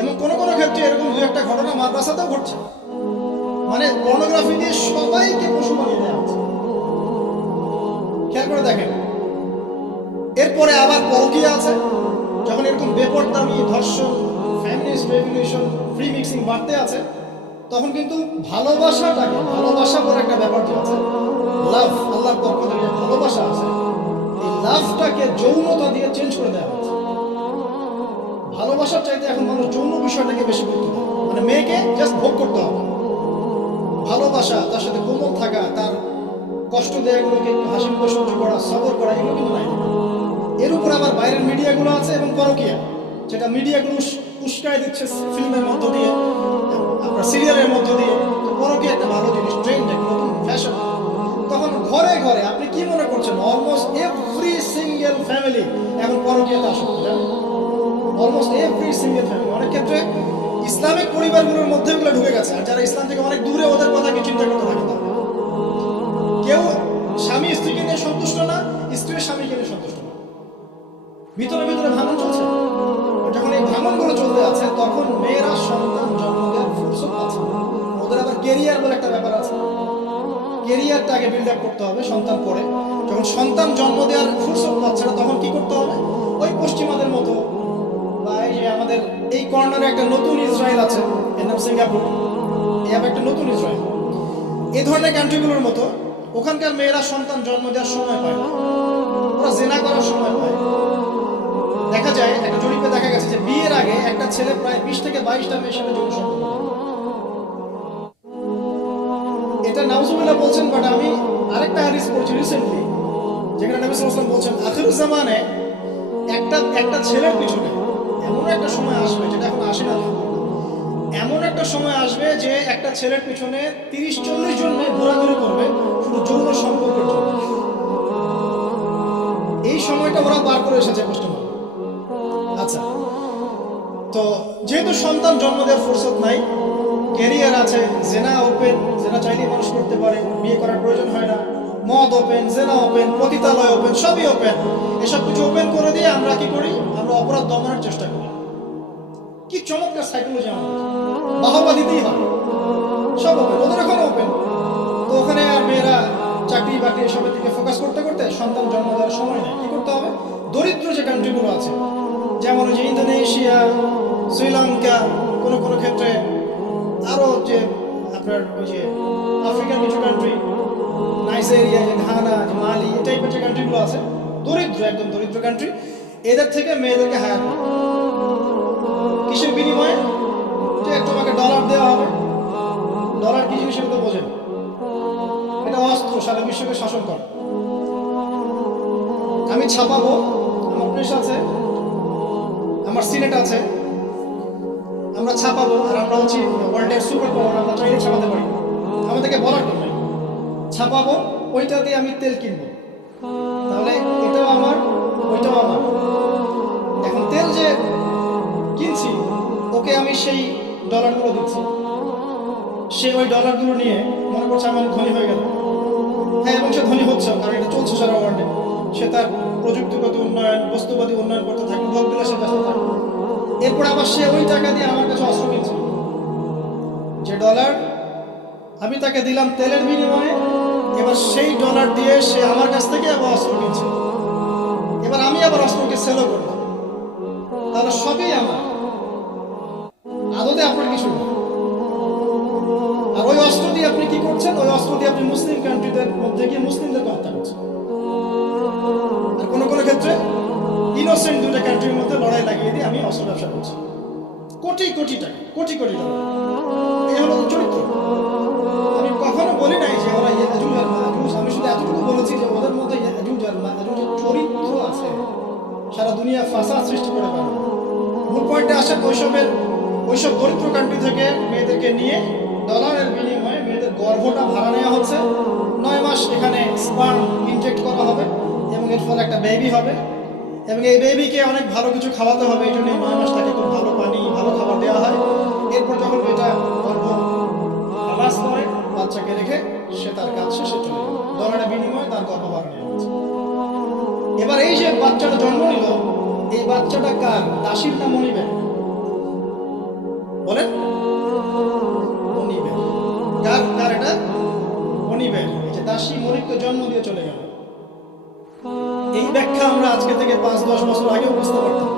এবং কোনো কোনো ক্ষেত্রে এরকম 2-1টা ঘটনা মাদ্রাসাতেও ঘটছে। মানে পর্নোগ্রাফি দিয়ে সবাইকে পশু বানিয়ে দেওয়া হচ্ছে। খেয়াল করে দেখেন। এরপরে আবার পরকীয়া আছে। যখন এরকম বেপরদামি, ধর্ষণ, ফ্যামিলিস্ট রেভলিউশন, ফ্রি মিক্সিং বাড়তে আছে, তখন কিন্তু ভালোবাসা বলে একটা ব্যাপার যে আছে, লাভ, আল্লাহর পক্ষ থেকে ভালোবাসা আছে, এই লাভটাকে যৌনতা দিয়ে চেঞ্জ করে দেওয়া হচ্ছে। ভালোবাসার চাইতে এখন মানুষ যৌন বিষয়টাকে বেশি গুরুত্ব দেয়। মানে মেয়েকে জাস্ট ভোগ করতে হবে, ভালোবাসা, তার সাথে কোমল থাকা, তার কষ্ট দেয়াগুলোকে একটু হাসি মুখে সহ্য করা, সবর করা, এগুলো কিন্তু নাই। এর উপর আবার বাইরের মিডিয়াগুলো আছে এবং পরকীয়া, যেটা মিডিয়াগুলো উস্কায় দিচ্ছে ফিল্মের মধ্য দিয়ে, আপনার সিরিয়ালের মধ্য দিয়ে। তো পরকীয়া একটা ভালো জিনিস, ট্রেন্ড, একটা নতুন ফ্যাশন। তখন ঘরে ঘরে আপনি কি মনে করছেন, অলমোস্ট এভরি সিঙ্গেল ফ্যামিলি এখন পরকীয়াতে আসক্ত। অলমোস্ট এভরি সিঙ্গেল ফ্যামিলি, অনেক ক্ষেত্রে ইসলামিক পরিবারগুলোর মধ্যে এগুলো ঢুকে গেছে। আর যারা ইসলাম থেকে অনেক দূরে, ওদের কথা কি চিন্তা করতে থাকে না। কেউ স্বামী স্ত্রীকে নিয়ে সন্তুষ্ট না, স্ত্রীর স্বামীকে নিয়ে সন্তুষ্ট না, ভিতরে ভিতরে ভাঙন চলছে। যখন এই ভাঙনগুলো চলতে আছে, তখন মেয়েরা সন্তান জন্ম দেওয়ার ফুরসত আছে। ওদের আবার কেরিয়ার বলে একটা ব্যাপার আছে, কেরিয়ারটা আগে বিল্ড আপ করতে হবে সন্তান পরে। যখন সন্তান জন্ম দেওয়ার ফুরসত পাচ্ছে না, তখন কি করতে হবে, ওই পশ্চিমাদের মতো, বা এই যে আমাদের এই কর্নারে একটা নতুন ইসরায়েল আছে, এর নাম সিঙ্গাপুর, এই আবার একটা নতুন ইসরায়েল, এই ধরনের কান্ট্রিগুলোর মতো ওখানকার মেয়েরা সন্তান জন্ম দেওয়ার সময় পায় না, ওরা জেনা করার সময় পায়। দেখা যায়, একটা জরিপে দেখা গেছে যে বিয়ের আগে একটা ছেলে প্রায় 20 থেকে 22টা মেয়ের সাথে যৌন সম্পর্ক। এটা নাউজুবিল্লাহ বলছেন, বাট আমি আরেকটা হাদিস পড়ছি রিসেন্টলি, যেখানে নবী সাল্লাল্লাহু আলাইহি ওয়াসাল্লাম বলছেন আখির জামানে একটা ছেলের পিছনে এমন একটা সময় আসবে, যেটা এখন আসে না, এমন একটা সময় আসবে যে একটা ছেলের পিছনে 30-40 জন মেয়ে ঘোরাঘুরি করবে শুধু যৌন সম্পর্কের জন্য। এই সময়টা ওরা পার করে এসেছে পশ্চিমবঙ্গে। আচ্ছা, তো যেহেতু সন্তান জন্ম দেওয়ার ফুরসত নাই, ক্যারিয়ার আছে, জেনা ওপেন, জেনা চাইলেই মানুষ করতে পারে, বিয়ে করার প্রয়োজন হয় না, মদ ওপেন, জেনা ওপেন, পতিতালয় ওপেন, সবই ওপেন। এসব কিছু ওপেন করে দিয়ে আমরা কি করি, আমরা অপরাধ দমনের চেষ্টা করি। কি চমৎকার সাইকোলজি আমাদের, বাহবা দিতেই হয়, সব ওপেন, ওদের ওখানে ওপেন। তো ওখানে আর মেয়েরা চাকরি বাকরি এসবের দিকে ফোকাস করতে করতে সন্তান জন্ম দেওয়ার সময় নেই। কি করতে হবে, দরিদ্র যে কান্ট্রিগুলো আছে, যেমন যে ইন্দোনেশিয়া, শ্রীলঙ্কা, কোনো কোনো ক্ষেত্রে আরও যে আপনার ওই যে আফ্রিকান কিছু কান্ট্রি, নাইজেরিয়া, ঘানা, মালি, এই টাইপের যে কান্ট্রিগুলো আছে, দরিদ্র, একদম দরিদ্র কান্ট্রি, এদের থেকে মেয়েদেরকে হায়ার করে। কিসের বিনিময়ে, যে তোমাকে ডলার দেওয়া হবে। ডলার কি জিনিস সেটা তো বোঝেন, এটা অস্ত্র, সারা বিশ্বকে শাসন করে। আমি ছাপাবো, আমার প্রেস আছে, আমার সিনেট আছে, আমরা ছাপাবো, আর আমরা হচ্ছি ওয়ার্ল্ডের সুপার পাওয়ার, আমরা চাইলে ছাপাতে পারি, আমাদেরকে বলার কেউ নাই। ছাপাবো, ওইটা দিয়ে আমি তেল কিনবো, তাহলে এটাও আমার, ওইটাও আমার। এখন তেল যে কিনছি, ওকে আমি সেই ডলারগুলো দিচ্ছি, সে ওই ডলারগুলো নিয়ে মনে করছে আমার ধনী হয়ে গেল। হ্যাঁ, এবং সে ধনী হচ্ছে, কারণ এটা চলছে সারা ওয়ার্ল্ডে। সে তার প্রযুক্তিগত উন্নয়ন, বস্তুবাদী উন্নয়ন করতে থাকবে, ভোগ বিলাসে ব্যস্ত থাকবে। এরপর আবার সে ওই টাকা দিয়ে আমার কাছে অস্ত্র কিনছে। যে ডলার আমি তাকে দিলাম তেলের বিনিময়ে, এবার সেই ডলার দিয়ে সে আমার কাছ থেকে আবার অস্ত্র কিনছে। এবার আমি আবার অস্ত্রকে সেলও করলাম, তাহলে সবই আমার, আদতে আপনার কিছু না। আর ওই অস্ত্র দিয়ে আপনি কি করছেন, ওই অস্ত্র দিয়ে আপনি মুসলিম কান্ট্রিদের মধ্যে গিয়ে মুসলিমদেরকে হত্যা করছেন। আর কোনো কোনো ক্ষেত্রে ইনোসেন্ট দুটো কান্ট্রির মধ্যে লড়াই লাগিয়ে দিয়ে আমি অস্ত্র ব্যবসা করছি, কোটি কোটি টাকা, কোটি কোটি টাকা। এই হলো চরিত্র। আমি কখনো বলি নাই যে ওরা ইয়াজুজ আর মাজুজ, আমি শুধু এতটুকু বলেছি যে ওদের মধ্যে ইয়াজুজ আর মাজুজের চরিত্র আছে, সারা দুনিয়া ফাসাদ সৃষ্টি করে পারে। মূল পয়েন্টে আসেন, ওইসব দরিদ্র কান্ট্রি থেকে মেয়েদেরকে নিয়ে ডলারের বিনিময়ে মেয়েদের গর্ভটা ভাড়া নেওয়া হচ্ছে। 9 মাস এখানে স্পার্ম ইনজেক্ট করা হবে এবং এর ফলে একটা বেবি হবে, এবং এই বেবিকে অনেক ভালো কিছু খাওয়াতে হবে। এই জন্য 9 মাস তাকে খুব ভালো পানি, ভালো খাবার দেওয়া হয়। এরপর যখন এটা গর্ভ আবাস করে, বাচ্চাকে রেখে সে তার কাজ শেষে চলে গেল, ডলারের বিনিময়ে তার গর্ভ ভাড়া নেওয়া হচ্ছে। এবার এই যে বাচ্চাটা জন্ম নিল, এই বাচ্চাটা কার, দাসীর না মনিবের? বলেন, মনিবের। কার এটা? মনিবের। এই যে দাসী মনিবকে জন্ম দিয়ে চলে গেল, এই ব্যাখ্যা আমরা আজকে থেকে 5-10 বছর আগেও বুঝতে পারতাম।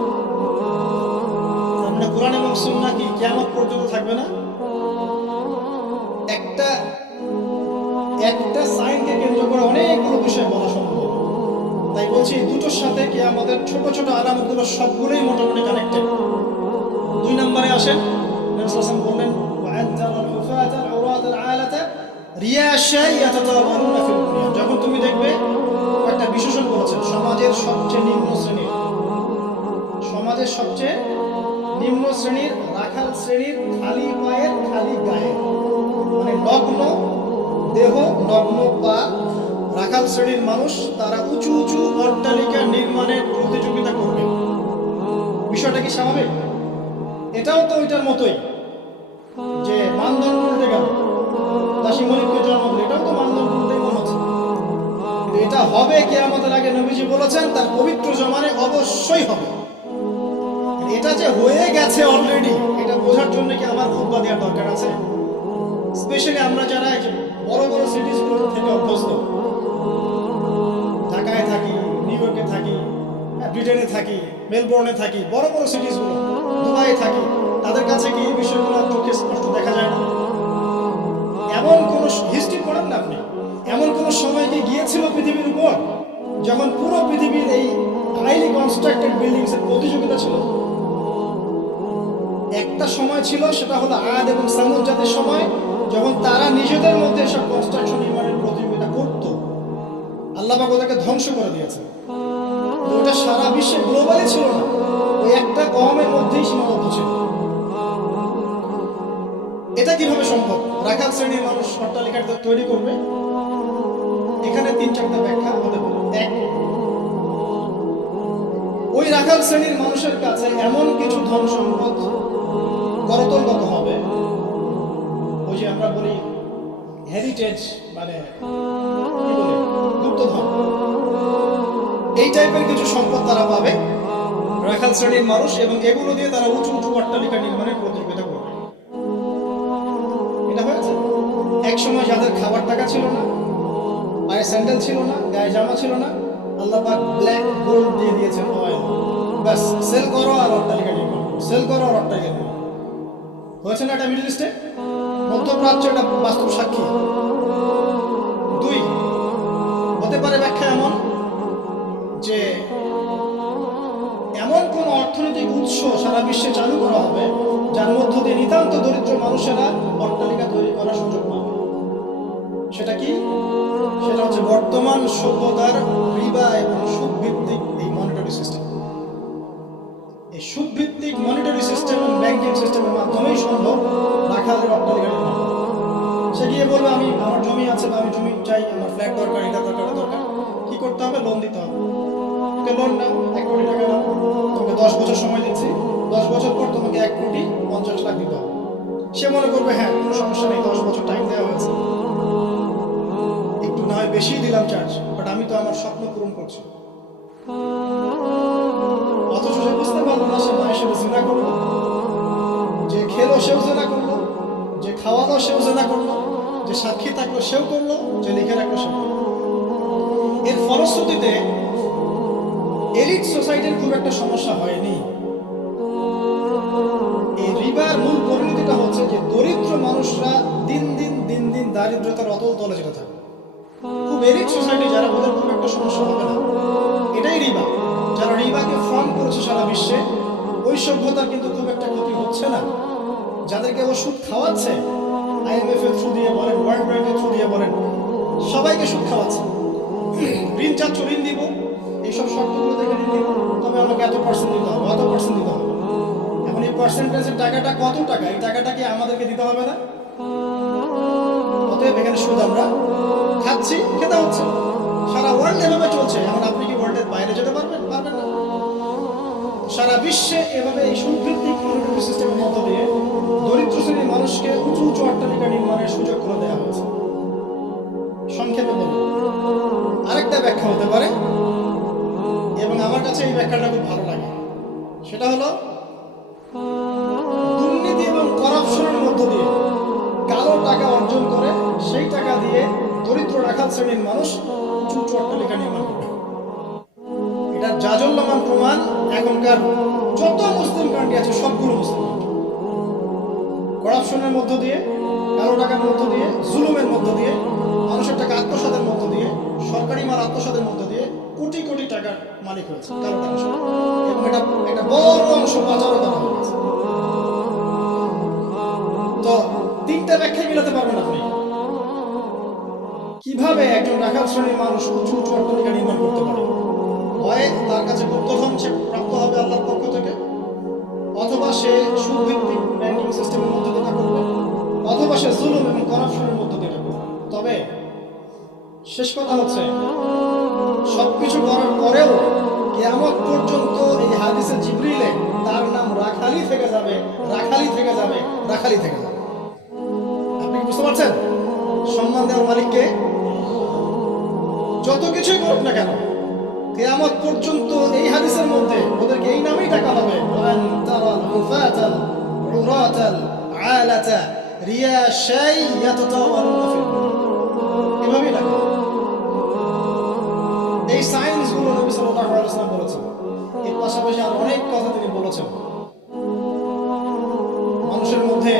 আমরা কোরআন এবং সুন্নাহ কি কিয়ামত পর্যন্ত থাকবে না? একটা সাইনকে কেন্দ্র করে অনেকগুলো বিষয় বলা সম্ভব। তাই বলছি, দুটোর সাথে কি আমাদের ছোট ছোট আলামতগুলো সবগুলোই মোটামুটি কানেক্টেড। 2 নম্বরে আসেন, নবী সাল্লাল্লাহু আলাইহি ওয়াসাল্লাম বললেন, ওয়া'আনজাল আল-হুফাত আল-উরাত আল-আলাতা রিয়াশাই ইয়াতাতাওয়ালুনা ফিল বুনিয়ান, যখন তুমি দেখবে একটা বিশেষণ বলেছেন সমাজের সবচেয়ে নিম্ন শ্রেণীর, সমাজের সবচেয়ে নিম্ন শ্রেণীর রাখাল শ্রেণীর খালি পায়ের খালি গায়ে, মানে নগ্ন দেহ নগ্ন পা রাখাল শ্রেণীর মানুষ তারা উঁচু উঁচু অট্টালিকা নির্মাণের প্রতিযোগিতা করবে। বিষয়টা কি স্বাভাবিক? এটাও তো ওইটার মতোই যে মানদণ্ড উল্টে গেল, দাসী মলিককে জন্ম দিল, এটাও তো মানদণ্ড উল্টে মনে হচ্ছে। কিন্তু এটা হবে কিয়ামতের আগে নবীজি বলেছেন তার পবিত্র জমানে অবশ্যই হবে। এটা যে হয়ে গেছে অলরেডি, এটা বোঝার জন্য কি আমার খুতবা দেওয়ার দরকার আছে? স্পেশালি আমরা যারা বড় বড় সিটিজগুলো থেকে অভ্যস্ত, ঢাকায় থাকি, নিউ ইয়র্কে থাকি, ব্রিটেনে থাকি, মেলবোর্নে থাকি, বড় বড় সিটিজগুলো, দুবাইয়ে থাকি, তাদের কাছে কি এই বিষয়গুলো চোখে স্পষ্ট দেখা যায় না? এমন কোন হিস্ট্রি পড়েন না আপনি, এমন কোন সময় কি গিয়েছিল পৃথিবীর উপর যখন পুরো পৃথিবীর এই হাইলি কনস্ট্রাক্টেড বিল্ডিংস এর প্রতিযোগিতা ছিল? একটা সময় ছিল, সেটা হলো আদ এবং সামুদ জাতির সময়, যখন তারা নিজেদের মধ্যে সব কনস্ট্রাকশন নির্মাণের প্রতিযোগিতা করত। আল্লাহ পাক ওদেরকে ধ্বংস করে দিয়েছে। ওটা সারা বিশ্বে গ্লোবালি ছিল না, ওই একটা কওমের মধ্যেই সীমাবদ্ধ ছিল। এটা কিভাবে সম্ভব? রাখাল শ্রেণীর মানুষ অট্টালিকা তৈরি করবে। এখানে 3-4টা ব্যাখ্যা হতে পারে। এক, ওই রাখাল শ্রেণীর মানুষের কাছে এমন কিছু ধন সম্পদ করতলগত হবে, ওই যে আমরা বলি হেরিটেজ, মানে কি বলে, গুপ্তধন, এই টাইপের কিছু সম্পদ তারা পাবে রাখাল শ্রেণীর মানুষ, এবং এগুলো দিয়ে তারা উঁচু উঁচু অট্টালিকা নির্মাণের প্রতিযোগিতা করবে। এটা হয়েছে এক সময় যাদের খাবার টাকা ছিল না, পায়ে স্যান্ডেল ছিল না, গায়ে জামা ছিল না, আল্লাহ পাক ব্ল্যাক গোল্ড দিয়ে দিয়েছেন অয়েল, বাস সেল করো আর অট্টালিকা নির্মাণ করো, সেল করো আর অট্টালিকা নির্মাণ। হয়েছে না এটা মিডল ইস্টে? মধ্যপ্রাচ্য এটা বাস্তব সাক্ষী। 2, হতে পারে ব্যাখ্যা এমন যে এমন কোন অর্থনৈতিক উৎস সারা বিশ্বে চালু করা হবে যার মধ্য দিয়ে নিতান্ত দরিদ্র মানুষেরা অট্টালিকা তৈরি করার সুযোগ পাবে। সেটা কি? সেটা হচ্ছে বর্তমান সভ্যতার রিবা এবং সুদ ভিত্তিক এই মনিটারি সিস্টেম। এই সুদ ভিত্তিক মনিটারি সিস্টেম এবং ব্যাংকিং সিস্টেমের মাধ্যমেই সম্ভব রাখালের অট্টালিকা নির্মাণ। সে গিয়ে বলবে আমি, আমার জমি আছে বা আমি জমি চাই, আমার ফ্ল্যাট দরকার, এটা দরকার, এটা দরকার। কি করতে হবে? লোন দিতে হবে। লোন নাও, 1 কোটি টাকা নাও, তোমাকে 10 বছর সময় দিচ্ছি, 10 বছর পর তোমাকে 1,50,00,000 দিতে হবে। সে মনে করবে হ্যাঁ কোনো সমস্যা নেই, 10 বছর টাইম দেওয়া হয়েছে, একটু না হয় বেশি দিলাম চার্জ, বাট আমি তো আমার স্বপ্ন পূরণ করছি। অথচ সে বুঝতে পারলো না সে মায়ের সাথে জিনা করলো, যে খেলো সেও জিনা করলো, যে খাওয়ালো সেও জিনা করলো, যে সাক্ষী থাকলো সেও করলো, যে লিখে রাখলো সেও করলো। এর ফলশ্রুতিতে এলিট সোসাইটির খুব একটা সমস্যা হয়নি। এই রিবার মূল পরিণতিটা হচ্ছে যে দরিদ্র মানুষরা দিন দিন দারিদ্রতার অতল তলে যেতে থাকে। খুব এলিট সোসাইটি যারা, ওদের খুব একটা সমস্যা হবে না। এটাই রিবা। যারা রিবাকে ফর্ম করেছে সারা বিশ্বে, ওই সভ্যতার কিন্তু খুব একটা ক্ষতি হচ্ছে না। যাদেরকে ও সুদ খাওয়াচ্ছে, IMF এর থ্রু দিয়ে বলেন, ওয়ার্ল্ড ব্যাংকের থ্রু দিয়ে বলেন, সবাইকে সুদ খাওয়াচ্ছে। ঋণ চাচ্ছ, ঋণ দিব, এইসব শর্তগুলো দেখে ঋণ দিব, তবে আমাকে এত পার্সেন্ট দিতে হবে, অত পার্সেন্ট দিতে হবে। এখন এই পার্সেন্টেজের টাকাটা কত টাকা, এই টাকাটা কি আমাদেরকে দিতে হবে না? অতএব এখানে সুদ আমরা খাচ্ছি, খেতে হচ্ছে। সারা ওয়ার্ল্ড এভাবে চলছে। এখন আপনি কি ওয়ার্ল্ডের বাইরে যেতে পারবেন? পারবেন না। সারা বিশ্বে এভাবে এই সুদভিত্তিক মনিটারি সিস্টেমের মধ্য দিয়ে দরিদ্র শ্রেণীর মানুষকে উঁচু উঁচু অট্টালিকা নির্মাণের সুযোগ করে দেওয়া হয়েছে। সংক্ষেপে বলব, আরেকটা ব্যাখ্যা হতে পারে, এবং আমার কাছে এই ব্যাখ্যাটা খুব ভালো লাগে। সেটা হলো দুর্নীতি এবং করাপশনের মধ্য দিয়ে কালো টাকা অর্জন করে সেই টাকা দিয়ে দরিদ্র রাখাল শ্রেণীর মানুষ উঁচু উঁচু অট্টালিকা নির্মাণ করবে। এটার জাজল্যমান প্রমাণ এখনকার যত মুসলিম কান্ট্রি আছে সবগুলো মুসলিম কান্ট্রি করাপশনের মধ্য দিয়ে, কালো টাকার মধ্য দিয়ে, জুলুমের মধ্য দিয়ে, মানুষের টাকা আত্মসাতের মধ্য দিয়ে, সরকারি মাল আত্মসাতের মধ্য দিয়ে কোটি কোটি টাকার মালিক হয়েছে কালো টাকা, এবং এটা একটা বড় অংশ পাচারও করা হয়েছে। তো 3টা ব্যাখ্যাই মিলাতে পারবেন আপনি। কিভাবে একজন রাখাল শ্রেণীর মানুষ উঁচু উঁচু অট্টালিকা নির্মাণ করতে পারে? হয় তার কাছে গুপ্তধন সে প্রাপ্ত হবে আল্লাহর পক্ষ থেকে, অথবা সে সুদভিত্তিক ব্যাংকিং সিস্টেমের মধ্যে যেটা করবে, অথবা সে জুলুম এবং করাপশনের মধ্যে যেটা করবে। তবে শেষ কথা হচ্ছে, সবকিছু করার পরেও কিয়ামত পর্যন্ত এই হাদিসে জিবরিলে তার নাম রাখালি থেকে যাবে, রাখালি থেকে যাবে, রাখালি থেকে যাবে। আপনি কি বুঝতে পারছেন? সম্মান দেওয়ার মালিককে। যত কিছুই করুক না কেন, কিয়ামত পর্যন্ত এই হাদিসের মধ্যে ওদেরকে এই নামেই ডাকা হবে, ওয়ান তারাল উফাতাল উরাতাল আলাতা রিয়াশাই ইয়াতাতাওয়ালুনা ফিল বুনিয়ান, এভাবেই ডাকা হবে। এই সায়েন্সগুলো নবী সাল্লাল্লাহু আলাইহি ওয়াসাল্লাম বলেছেন। এর পাশাপাশি আর অনেক কথা তিনি বলেছেন। মানুষের মধ্যে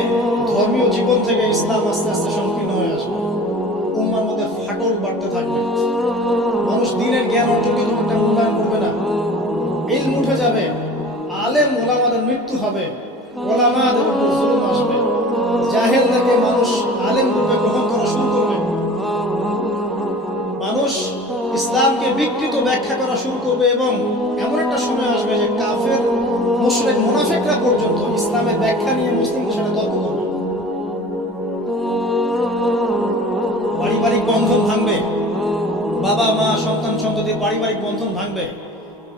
ধর্মীয় জীবন থেকে ইসলাম আস্তে আস্তে সংকীর্ণ হয়ে আসবে, উম্মার মধ্যে ফাটল বাড়তে থাকবে, মানুষ দ্বীনের জ্ঞান অর্জনকে খুব একটা মূল্যায়ন করবে না, ইলম উঠে যাবে, আলেম ওলামাদের মৃত্যু হবে, ওলামাদের উপর জুলুম আসবে, জাহেলদেরকে মানুষ আলেম রূপে গ্রহণ করা শুরু করবে, মানুষ ইসলামকে বিকৃত ব্যাখ্যা করা শুরু করবে, এবং এমন একটা সময় আসবে যে কাফের মুশরিক মুনাফিকরা পর্যন্ত ইসলামের ব্যাখ্যা নিয়ে মুসলিমদের সাথে তর্ক করবে। পারিবারিক বন্ধন ভাঙবে, বাবা মা সন্তান সন্ততির পারিবারিক বন্ধন ভাঙবে,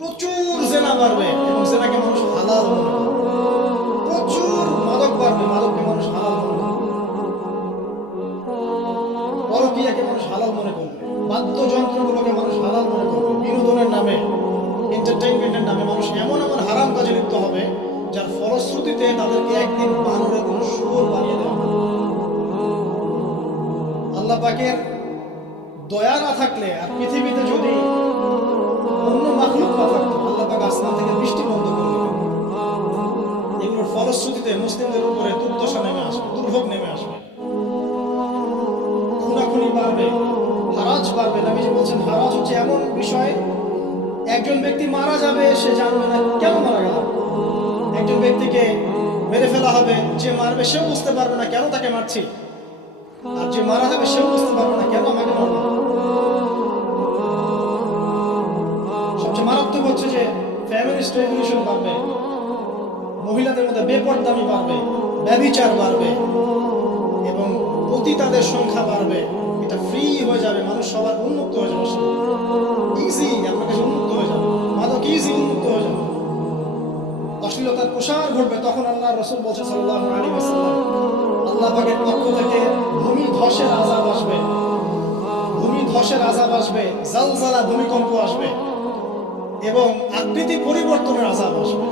প্রচুর জেনা বাড়বে এবং জেনাকে মানুষ হালাল মনে করবে, প্রচুর মাদক বাড়বে, মাদককে মানুষ হালাল মনে করবে, পরকীয়াকে মানুষ হালাল মনে করবে, বাদ্যযন্ত্রগুলোকে মানুষ হালাল মনে করবে, বিনোদনের নামে, এন্টারটেইনমেন্টের নামে মানুষ এমন এমন হারাম কাজে লিপ্ত হবে যার ফলশ্রুতিতে তাদেরকে একদিন বানরের কোনো শুয়োর বানিয়ে দেওয়া হবে। আল্লাহ পাকের দয়া না থাকলে আর পৃথিবীতে যদি অন্য মাখলুক না থাকতো, আল্লাহ পাক আসমান থেকে বৃষ্টি বন্ধ করে দিতেন। এগুলোর ফলশ্রুতিতে মুসলিমদের উপরে দুর্দশা নেমে আসবে, দুর্ভোগ নেমে আসবে, খুনাখুনি বাড়বে, হারাজ বাড়বে। নবীজি বলছেন, হারাজ হচ্ছে এমন বিষয়, একজন ব্যক্তি মারা যাবে, সে জানবে না কেন মারা গেল। একজন ব্যক্তিকে মেরে ফেলা হবে, যে মারবে সেও বুঝতে পারবে না কেন তাকে মারছি, আর যে মারা যাবে সেও বুঝতে পারবে না কেন আমাকে মারবে। সবচেয়ে মারাত্মক হচ্ছে যে ফ্যামিলিস্ট রেভলিউশন বাড়বে, মহিলাদের মধ্যে বেপরদামি বাড়বে, ব্যভিচার বাড়বে এবং পতিতাদের সংখ্যা বাড়বে। এটা ফ্রি হয়ে যাবে, মানুষ সবার উন্মুক্ত হয়ে যাবে, ইজি আপনার কাছে উন্মুক্ত হয়ে যাবে, মাদক ইজি উন্মুক্ত হয়ে যাবে, অশ্লীলতার প্রসার ঘটবে। তখন আল্লাহর রাসূল বলেছেন সাল্লাল্লাহু আলাইহি ওয়াসাল্লাম, আল্লাহ পাকের পক্ষ থেকে ভূমি ধসের আযাব আসবে, ভূমি ধসের আযাব আসবে, জালজালা ভূমিকম্প আসবে এবং আকৃতি পরিবর্তনের আযাব আসবে,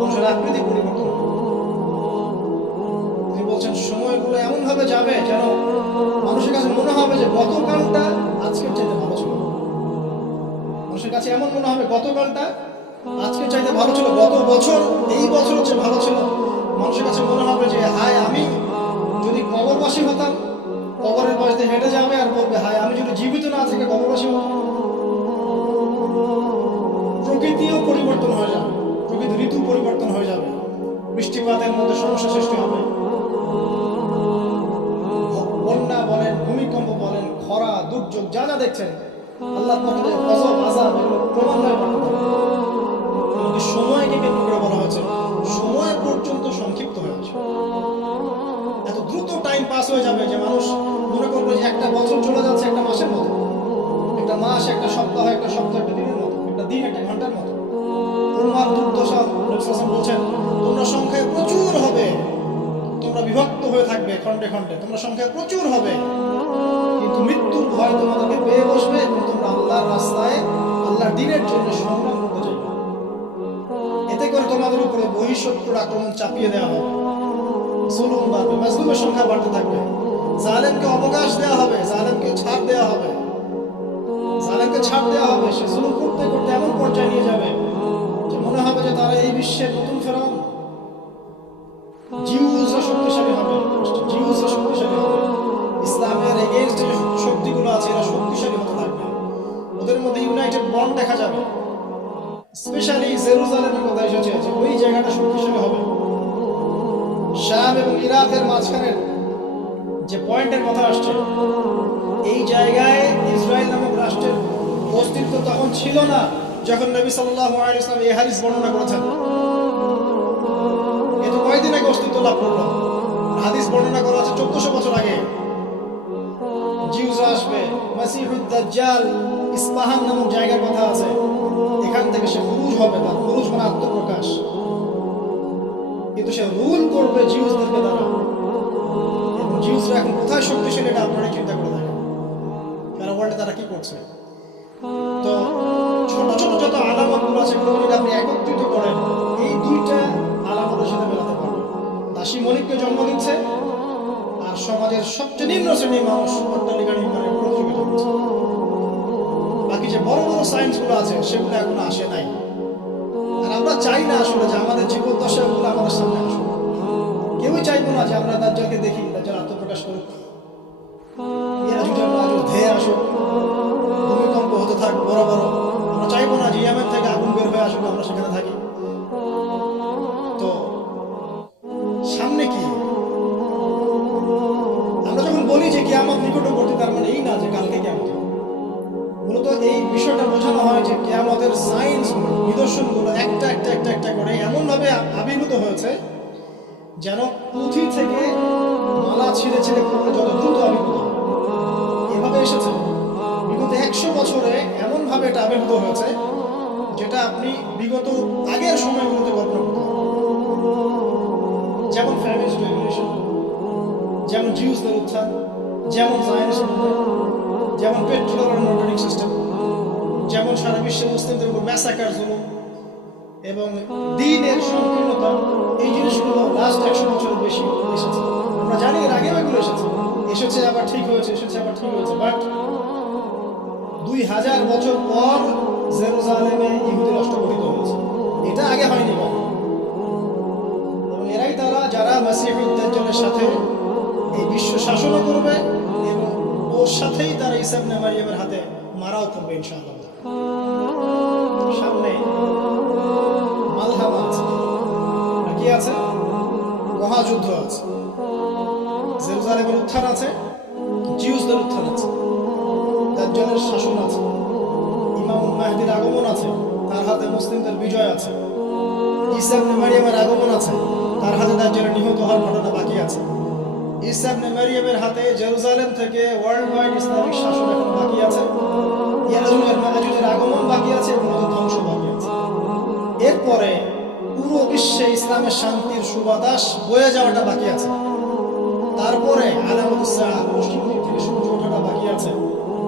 মানুষের আকৃতি পরিবর্তন। তিনি বলছেন সময়গুলো এমন ভাবে যাবে যেন মানুষের কাছে মনে হবে যে গতকালটা আজকের চাইতে ভালো ছিল। মানুষের কাছে এমন মনে হবে গতকালটা আজকের চাইতে ভালো ছিল, গত বছর এই বছর হচ্ছে ভালো ছিল। মানুষের কাছে মনে হবে যে হায়, আমি যদি কবরবাসী হতাম, কবরের পাশ দিয়ে হেঁটে যাবে আর বলবে হায়, আমি যদি জীবিত না থেকে কবরবাসী হতাম। প্রকৃতিও পরিবর্তন হয়ে যাবে, প্রকৃতি ঋতু পরিবর্তন হয়ে যাবে, বৃষ্টিপাতের মধ্যে সমস্যা সৃষ্টি হবে, বন্যা বলেন, ভূমিকম্প বলেন, খরা, দুর্যোগ যা যা দেখছেন আল্লাহর পক্ষ থেকে গজব, আযাব, এগুলো ক্রমান্বয়ে বাড়তে থাকবে। সময়কে কেন্দ্র করে বলা হয়েছে সময় পর্যন্ত সংক্ষিপ্ত হয়ে আসবে, এত দ্রুত টাইম পাস হয়ে যাবে যে মানুষ মনে করবে যে একটা বছর চলে যাচ্ছে একটা মাসের মতো, একটা মাস একটা সপ্তাহ, একটা সপ্তাহ একটা দিনের মতো, একটা দিন একটা ঘন্টার মতো। তোমার দুর্দশা বলছেন, তোমরা সংখ্যায় প্রচুর হবে, তোমরা বিভক্ত হয়ে থাকবে খণ্ডে খণ্ডে, তোমরা সংখ্যায় প্রচুর হবে, কিন্তু মৃত্যুর ভয় তোমাদেরকে পেয়ে বসবে এবং তোমরা আল্লাহর রাস্তায় আল্লাহর দ্বীনের জন্য সংগ্রাম করতে চাইবে। এতে করে তোমাদের উপরে বহিঃশত্রুর আক্রমণ চাপিয়ে দেওয়া হবে, জুলুম বাড়বে, মাজলুমের সংখ্যা বাড়তে থাকবে, জালেমকে অবকাশ দেওয়া হবে, জালেমকে ছাড় দেওয়া হবে, জালেমকে ছাড় দেওয়া হবে। সে জুলুম করতে করতে এমন পর্যায়ে নিয়ে যাবে যে মনে হবে যে তারা এই বিশ্বের নতুন ফেরাউন। জিউসরা শক্তিশালী হবে, জিউসরা শক্তিশালী হবে, ইসলামের এগেইনস্টে যে শক্তিগুলো আছে এরা শক্তিশালী হতে থাকবে, ওদের মধ্যে ইউনাইটেড বন্ড দেখা যাবে। স্পেশালি জেরুজালেমের কথা এসেছে যে ওই জায়গাটা শক্তিশালী হবে। শাম এবং ইরাকের মাঝখানের যে পয়েন্টের কথা আসছে, এই জায়গায় অস্তিত্ব তখন ছিল না যখন নবী সাল্লাল্লাহু আলাইহি ওয়াসাল্লাম এই হাদিস বর্ণনা করেছেন। এ তো কয়দিন আগে অস্তিত্ব লাভ করলো। হাদিস বর্ণনা করা আছে 1400 বছর আগে। জিউস আসবে, মাসিহুদ দাজ্জাল ইস্পাহান নামক জায়গার কথা আছে, এখান থেকে সে খুরুজ হবে, তার খুরুজ মানে আত্মপ্রকাশ। কিন্তু সে রুল করবে জিউসদেরকে দ্বারা। এবং জিউসরা এখন কোথায় শক্তিশালী এটা আপনারা চিন্তা করে দেখেন, সারা ওয়ার্ল্ডে তারা কি করছে। তো ছোট ছোট যত আলামতগুলো আছে এগুলো যদি আপনি একত্রিত করেন, এই দুইটা আলামতের সাথে মেলাতে পারবেন। দাসী মনিককে জন্ম দিচ্ছে, আর সমাজের সবচেয়ে নিম্ন শ্রেণীর মানুষ অট্টালিকা নির্মাণের প্রতিযোগিতা করছে। বাকি যে বড় বড় সায়েন্সগুলো আছে সেগুলো এখনো আসে নাই। আর আমরা চাই না আসলে যে আমাদের জীবদ্দশাগুলো আমাদের সামনে আসুক। কেউই চাইবো না যে আমরা দাজ্জালকে দেখি, দাজ্জাল আত্মপ্রকাশ করুক, ধেয়ে আসুক, ভূমিকম্প হতে থাক বড় বড়। আমরা চাইবো না যে ইয়ামেন থেকে আগুন বের হয়ে আসুক, আমরা সেখানে থাকি। তো সামনে কি? আমরা যখন বলি যে কিয়ামত নিকটবর্তী, তার মানে এই না যে কালকে কিয়ামত। মূলত এই বিষয়টা বোঝানো হয় যে কিয়ামতের সাইন্স নিদর্শনগুলো একটা একটা একটা একটা করে এমনভাবে আবির্ভূত হয়েছে যেন পুঁথি থেকে মালা ছিঁড়ে ছিঁড়ে পড়লে যত দ্রুত আবির্ভূত হয়, এভাবে এসেছে। বিগত 100 বছরে এমনভাবে এটা আবির্ভূত হয়েছে যেটা আপনি বিগত আগের সময়গুলোতে কল্পনা করতে পারেন। যেমন ফ্যামিলিস্ট রেভলিউশন, যেমন জিউসদের উত্থান, যেমন জায়নিস্ট মুভমেন্ট, যেমন পেট্রোল আর মোটরিং সিস্টেম, যেমন সারা বিশ্বে মুসলিমদের উপর ম্যাসাকার জুলুম এবং দ্বীনের সংকীর্ণতা, এই জিনিসগুলো লাস্ট 100 বছরের বেশি এসেছে। আমরা জানি এর আগেও এগুলো এসেছে আবার ঠিক হয়েছে, এসেছে আবার ঠিক হয়েছে। বাট 2000 বছর পর জেরুজালেমে ইহুদি রাষ্ট্র গঠিত হয়েছে, এটা আগে হয়নি। এবং এরাই তারা যারা মাসিহুদ দাজ্জালের সাথে এই বিশ্ব শাসনও করবে এবং ওর সাথেই তারা ঈসা ইবনে মারইয়ামের হাতে মারাও করবে ইনশাআল্লাহ। সামনে মালহামা আছে, কি আছে? মহাযুদ্ধ আছে, জেরুজালেমের উত্থান আছে, জিউসদের উত্থান আছে, দাজ্জালের শাসন আছে, ইমামুল মাহদির আগমন আছে, তার হাতে মুসলিমদের বিজয় আছে, ঈসা ইবনে মারইয়ামের আগমন আছে, তার হাতে দাজ্জালের নিহত হওয়ার ঘটনা বাকি আছে। ঈসা ইবনে মারইয়ামের হাতে জেরুজালেম থেকে ওয়ার্ল্ড ওয়াইড ইসলামিক শাসন এখন বাকি আছে, ইয়াজুজ আর মাজুজের আগমন বাকি আছে এবং ওদের ধ্বংস বাকি আছে। এরপরে পুরো বিশ্বে ইসলামের শান্তির সুবাতাস বয়ে যাওয়াটা বাকি আছে। তারপরে আলামতুস সাআহ, পশ্চিম দিক থেকে সূর্য ওঠাটা বাকি আছে।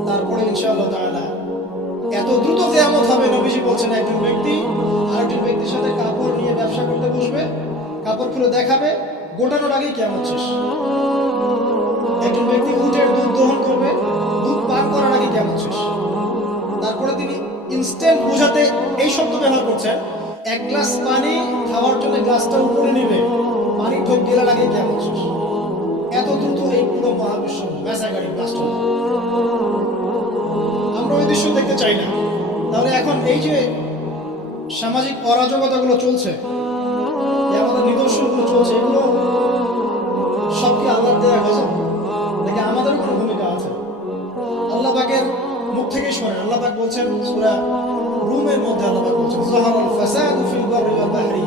তারপরে ইনশাআল্লাহ তাআলা এত দ্রুত কিয়ামত হবে, নবীজি বলছেন একজন ব্যক্তি আরেকজন ব্যক্তির সাথে কাপড় নিয়ে ব্যবসা করতে বসবে, কাপড় খুলে দেখাবে, গোটানোর আগেই কিয়ামত শেষ। একজন ব্যক্তি উটের দুধ দহন করবে, দুধ পান করার আগে কিয়ামত শেষ। তারপরে তিনি ইনস্ট্যান্ট বোঝাতে এই শব্দ ব্যবহার করছেন, এক গ্লাস পানি খাওয়ার জন্য গ্লাসটা উপরে নেবে, পানি ঢোক গেলার আগে কিয়ামত শেষ। এত দ্রুত এই পুরো মহাবিশ্ব মেসাগাড়ি ব্লাস্ট হবে। আমরা ওই দৃশ্য দেখতে চাই না। তাহলে এখন এই যে সামাজিক অরাজকতাগুলো চলছে, আমাদের নিদর্শনগুলো চলছে, এগুলো সব কি আল্লাহর দেয়া গজব নাকি আমাদের কোনো ভূমিকা আছে? আল্লাহ পাকের মুখ থেকেই শোনেন। আল্লাহ পাক বলছেন সূরা রুমের মধ্যে, আল্লাহ পাক বলছেন যাহারাল ফাসাদু ফিল বাররি ওয়াল বাহরি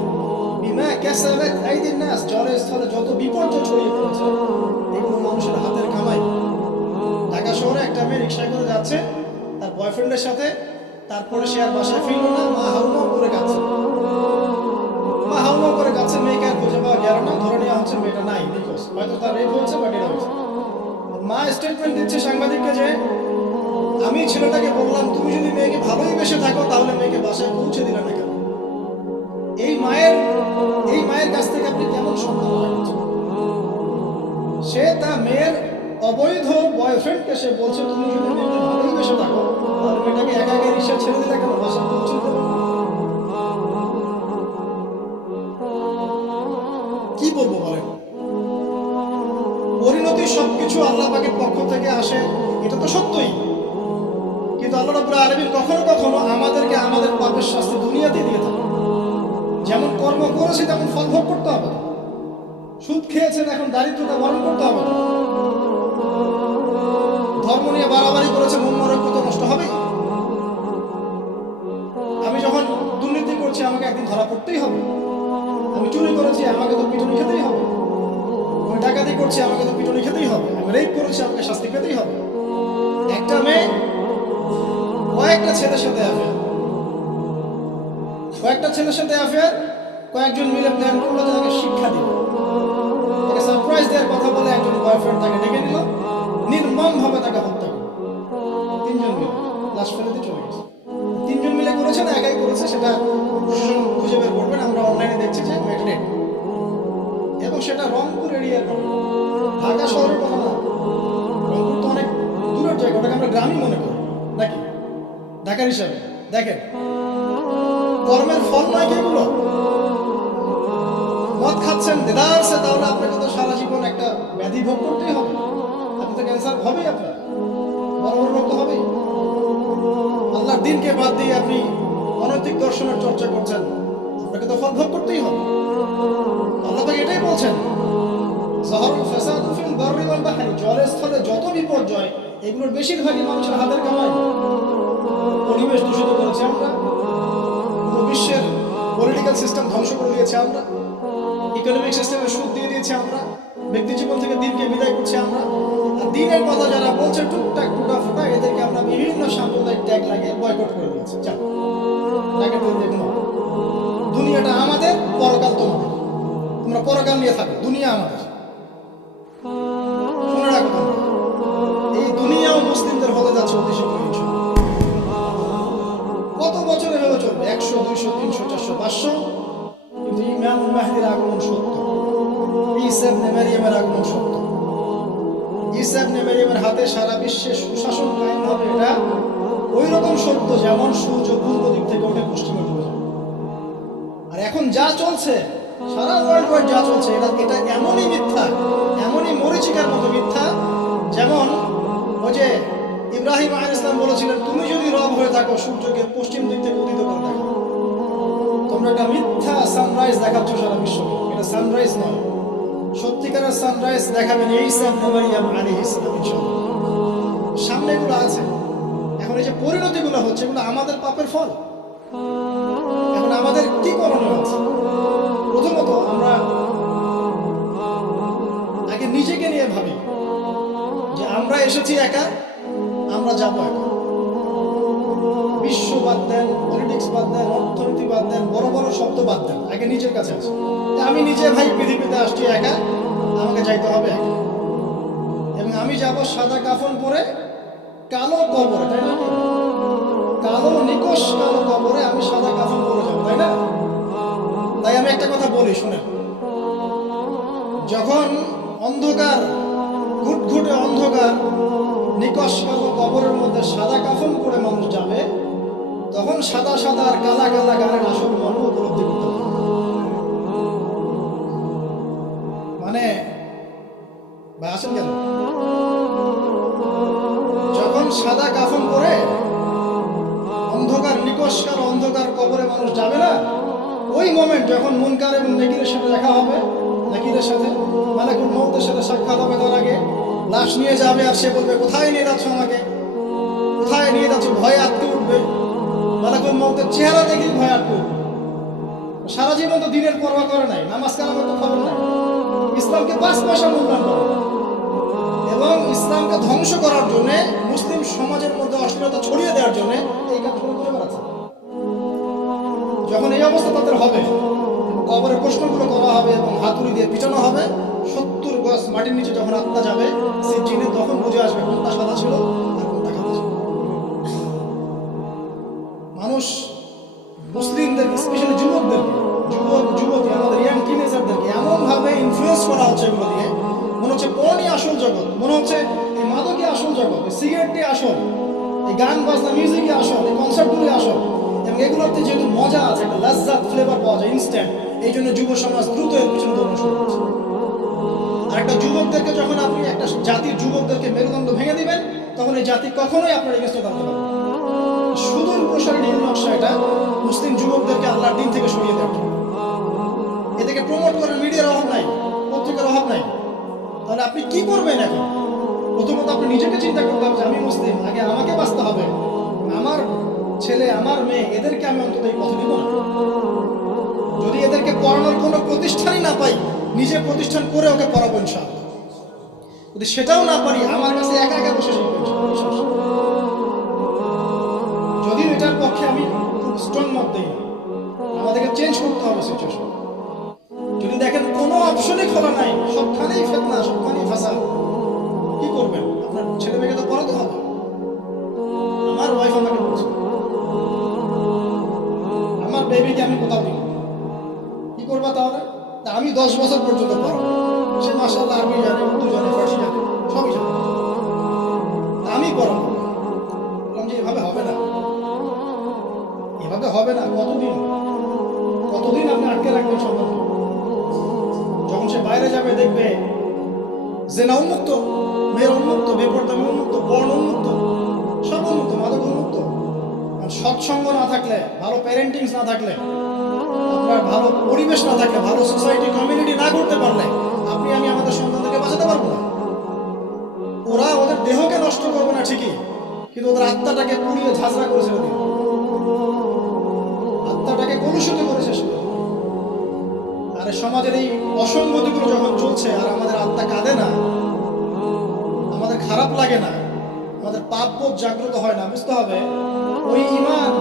বিমা কাসাবাত আইদিন নাস, জলে স্থলে যত বিপর্যয় ছড়িয়ে পড়েছে এগুলো মানুষের হাতের কামাই। ঢাকা শহরে একটা মেয়ে রিকশায় করে যাচ্ছে তার বয়ফ্রেন্ডের সাথে, তারপরে সে আর বাসায় ফিরল না, মা হাউমাউ করে কাঁদছে, মা হাউমাউ করে কাঁদছে, মেয়েকে আর খুঁজে পাওয়া গেল না, ধরে নেওয়া হচ্ছে মেয়েটা নাই, নিখোঁজ, হয়তো তার রেপ হয়েছে বা ডেট হয়েছে। মা স্টেটমেন্ট দিচ্ছে সাংবাদিককে যে আমি ছেলেটাকে বললাম তুমি যদি মেয়েকে ভালোই বেসে থাকো তাহলে মেয়েকে বাসায় পৌঁছে দিলে না কেন? এই মায়ের কাছ থেকে আপনি কেমন সন্তান আশা করছেন? সে তার মেয়ের অবৈধ বয়ফ্রেন্ডকে সে বলছে তুমি যদি মেয়েকে ভালোই বেসে থাকো তাহলে মেয়েটাকে একা একা রিক্সা ছেড়ে দিলে কেন, বাসায় পৌঁছে দেবে? কি বলবো বলেন? পরিণতি সবকিছু আল্লাহ পাকের পক্ষ থেকে আসে, এটা তো সত্যই। কিন্তু আল্লাহ রাব্বুল আলামিন কখনো কখনো আমাদেরকে আমাদের পাপের শাস্তি দুনিয়াতে দিয়ে থাকে। যেমন কর্ম করেছি তেমন ফল ভোগ করতে হবে। সুদ খেয়েছেন, এখন দারিদ্রতা বরণ করতে হবে। ধর্ম নিয়ে বাড়াবাড়ি করেছে, মন মরক্ষ তো নষ্ট হবেই। ধরা পড়তেই হবে। আমি চুরি করেছি, আমাকে তো পিটুনি খেতেই হবে। আমি ডাকাতি করছি, আমাকে তো পিটুনি খেতেই হবে। আমি রেপ করেছি, আমাকে শাস্তি পেতেই হবে। একটা মেয়ে কয়েকটা ছেলের সাথে অ্যাফেয়ার, কয়েকজন মিলে প্ল্যান করলো যে তাকে শিক্ষা দিল, তাকে সারপ্রাইজ দেওয়ার কথা বলে একজন বয়ফ্রেন্ড তাকে ডেকে নিল, নির্মমভাবে তাকে হত্যা করল। তিনজন মিলে লাশ ফেলে দিয়ে চলে গেছে। তিনজন মিলে করেছে না একাই করেছে সেটা প্রশাসন খুঁজে বের করবেন। আমরা অনলাইনে দেখছি যে মেয়েটা ডেড, এবং সেটা রংপুর এরিয়ার ঘটনা, ঢাকা শহরের কথা না। রংপুর তো অনেক দূরের জায়গা, ওটাকে আমরা গ্রামই মনে করি নাকি ঢাকার হিসাবে। দেখেন কর্মের ফল নয় কি এগুলো? মদ খাচ্ছেন দেদারসে, তাহলে আপনাকে তো সারা জীবন একটা ব্যাধি ভোগ করতেই হবে। আপনি তো ক্যান্সার হবেই, আপনার বড় বড় রোগ তো হবেই। আল্লাহর দিনকে বাদ দিয়ে আপনি অনৈতিক দর্শনের চর্চা করছেন, আপনাকে তো ফল ভোগ করতেই হবে। আল্লাহ পাক এটাই বলছেন, যাহারুল ফাসাদু ফিল বাররি ওয়াল বাহরি, জলে স্থলে যত বিপর্যয় এগুলোর বেশিরভাগই মানুষের হাতের কামাই। পরিবেশ দূষিত করেছি আমরা, বিশ্বের পলিটিক্যাল সিস্টেম ধ্বংস করে দিয়েছে আমরা, ইকোনমিক সিস্টেমে সুদ দিয়ে দিয়েছি আমরা, ব্যক্তি জীবন থেকে দিনকে বিদায় করছি আমরা। আর দিনের কথা যারা বলছে টুকটাক টুটা ফুটা, এদেরকে আমরা বিভিন্ন সাম্প্রদায়িক ট্যাগ লাগিয়ে বয়কট করে দিয়েছি। দুনিয়াটা আমাদের, পরকাল তোমাদের, তোমরা পরকাল নিয়ে থাকো, দুনিয়া আমাদের। শুনে রাখো তোমরা, এই দুনিয়াও মুসলিমদের হতে যাচ্ছে অতি শীঘ্রই। কত বছর এভাবে চলবে? 100, 200, 300, 400, 500, কিন্তু ইমামুল মাহদির আগমন সত্য, ঈসা ইবনে মারইয়ামের আগমন সত্য। ঈসা ইবনে মারইয়ামের হাতে সারা বিশ্বে সুশাসন কায়েম হবে, এটা ওই রকম সত্য যেমন সূর্য পূর্ব দিক থেকে ওঠে পশ্চিমে ডুবে যায়। আর এখন যা চলছে, সারা ওয়ার্ল্ড ওয়াইড যা চলছে, এটা এমনই মিথ্যা, এমনই মরীচিকার মতো মিথ্যা, যেমন ওই যে ইব্রাহিম আলাইহিস সালাম বলেছিলেন, তুমি যদি রব হয়ে থাকো সূর্যকে পশ্চিম দিক থেকে উদিত করে দেখো। তোমরা একটা মিথ্যা সানরাইজ দেখাচ্ছ সারা বিশ্বকে, এটা সানরাইজ নয়। সত্যিকারের সানরাইজ দেখাবেন ঈসা ইবনে মারইয়াম আলাইহিস সালাম ইনশাআল্লাহ। সামনে এগুলো আছে। এখন এই যে পরিণতিগুলো হচ্ছে, এগুলো আমাদের পাপের ফল। এখন আমাদের কি করণীয় আছে? প্রথমত আমরা আগে নিজেকে নিয়ে ভাবি যে আমরা এসেছি একা, আমরা যাবো একা। বিশ্ব বাদ দেন, পলিটিক্স বাদ দেন, অর্থনীতি বাদ দেন, বড় বড় শব্দ বাদ দেন, আগে নিজের কাছে আছে। আমি নিজে ভাই পৃথিবীতে আসছি একা, আমাকে যাইতে হবে একা। এবং আমি যাব সাদা কাফন পরে কালো কবরে, তাই না? কালো নিকশ কালো কবরে আমি সাদা কাফন পরে যাবো, তাই না? তাই আমি একটা কথা বলি, শুনে, যখন অন্ধকার, ঘুটঘুটে অন্ধকার নিকশ কালো কবরের মধ্যে সাদা কাফন পরে মানুষ যাবে, তখন সাদা সাদা আর কালা কালা গানের আসল মর্ম উপলব্ধি করতে হবে। মানে ভাই আসেন কেন? যখন সাদা কাফন পরে অন্ধকার নিকশ কালো অন্ধকার কবরে মানুষ যাবে না, ওই মোমেন্ট যখন মুনকার এবং নাকিরের সাথে দেখা হবে, নাকিরের সাথে মালাকুল মউতের সাথে সাক্ষাৎ হবে, তার আগে লাশ নিয়ে যাবে, আর সে বলবে, কোথায় নিয়ে যাচ্ছ আমাকে, কোথায় নিয়ে যাচ্ছ? ভয়ে আটকে উঠবে। মালাকুল মউতের চেহারা দেখেই ভয় আটকে উঠবে। সারা জীবন তো দিনের পরোয়া করে নাই, নামাজ কালামের তো খবর নাই, ইসলামকে 5 পয়সা মূল্যায়ন করে, এবং ইসলামকে ধ্বংস করার জন্য, মুসলিম সমাজের মধ্যে অশ্লীলতা ছড়িয়ে দেওয়ার জন্য এই কাজ শুরু করে বেড়াচ্ছে। যখন এই অবস্থা তাদের হবে, কবরের প্রশ্নগুলো করা হবে এবং হাতুড়ি দিয়ে পিটানো হবে, 70 গজ মাটির নিচে যখন আত্মা যাবে সেই জিনে, তখন বুঝে আসবে কোনটা সাদা ছিল আর কোনটা কালো ছিল। মানুষ মুসলিমদের, স্পেশালি যুবতী আমাদের ইয়াং টিনেজারদেরকে এমনভাবে ইনফ্লুয়েন্স করা হচ্ছে এগুলো দিয়ে, মনে হচ্ছে পর্নই আসল জগৎ, মনে হচ্ছে এই মাদকই আসল জগৎ, এই সিগারেটই আসল, এই গান বাজনা মিউজিকই আসল, এই কনসার্টগুলোই আসল। এবং এগুলোতে যেহেতু মজা আছে, একটা লাজ্জাত ফ্লেভার পাওয়া যায় ইনস্ট্যান্ট, এই জন্য যুব সমাজ দ্রুত এর পিছনে দৌড়ানো শুরু করছে। আর একটা যুবকদেরকে যখন আপনি একটা জাতির যুবকদেরকে মেরুদণ্ড ভেঙে দিবেন, তখন এই জাতি কখনোই আপনার এগেন্স্টে দাঁড়াতে পারবে না। সুদূর প্রসারী নীল নকশা এটা মুসলিম যুবকদেরকে আল্লাহর দিন থেকে সরিয়ে দেওয়ার জন্য। এদেরকে প্রমোট করার মিডিয়ার অভাব নাই, পত্রিকার অভাব নাই। তাহলে আপনি কি করবেন এখন? প্রথমত আপনি নিজেকে চিন্তা করতে হবে যে আমি মুসলিম, আগে আমাকে বাঁচতে হবে, আমার ছেলে আমার মেয়ে এদেরকে আমি অন্তত এই পথে দিব না। নিজে প্রতিষ্ঠান করে ওকে পড়াবো ইনশাআল্লাহ। যদি সেটাও না পারি আমার কাছে একা একা বসে শিখবো ইনশাআল্লাহ। যদিও এটার পক্ষে আমি খুব স্ট্রং মত দিই না, আমাদেরকে চেঞ্জ করতে হবে সিচুয়েশন। যদি দেখেন কোনো অপশনই খোলা নাই, সবখানেই ফিতনা, সবখানেই ফাসাদ, কি করবেন? আপনার ছেলে মেয়েকে তো পড়াতে হবে। আমার ওয়াইফ আমাকে বলছে আমার বেবিকে আমি কোথাও দিব, কি করবা তাহলে? তা আমি 10 বছর পর্যন্ত পড়াবো। সে মাশাআল্লাহ আরবি জানে, উর্দু জানে, ফার্সি জানে, সবই জানে, আমি পড়াবো। বললাম যে এভাবে হবে না, এভাবে হবে না। কতদিন আপনি আটকে রাখবেন সন্তানকে? যখন সে বাইরে যাবে দেখবে জেনা উন্মুক্ত, মেয়ের উন্মুক্ত, বেপরদামি উন্মুক্ত, পর্ন উন্মুক্ত, সব উন্মুক্ত, মাদক উন্মুক্ত। আর সৎসঙ্গ না থাকলে, ভালো প্যারেন্টিংস না থাকলে, আপনার ভালো পরিবেশ না থাকলে, ভালো সোসাইটি কমিউনিটি না করতে পারলে আপনি আমি আমাদের সন্তানদেরকে বাঁচাতে পারবো না। ওরা ওদের দেহকে নষ্ট করবে না ঠিকই, কিন্তু ওদের আত্মাটাকে পুড়িয়ে ঝাঁঝরা করে ছেড়ে দিবে, আত্মাটাকে কলুষিত করে শেষ করে। আর সমাজের এই অসঙ্গতিগুলো যখন চলছে আর আমাদের আত্মা কাঁদে না, আমাদের খারাপ লাগে না, আমাদের পাপ বোধ জাগ্রত হয় না, বুঝতে হবে ওই ঈমান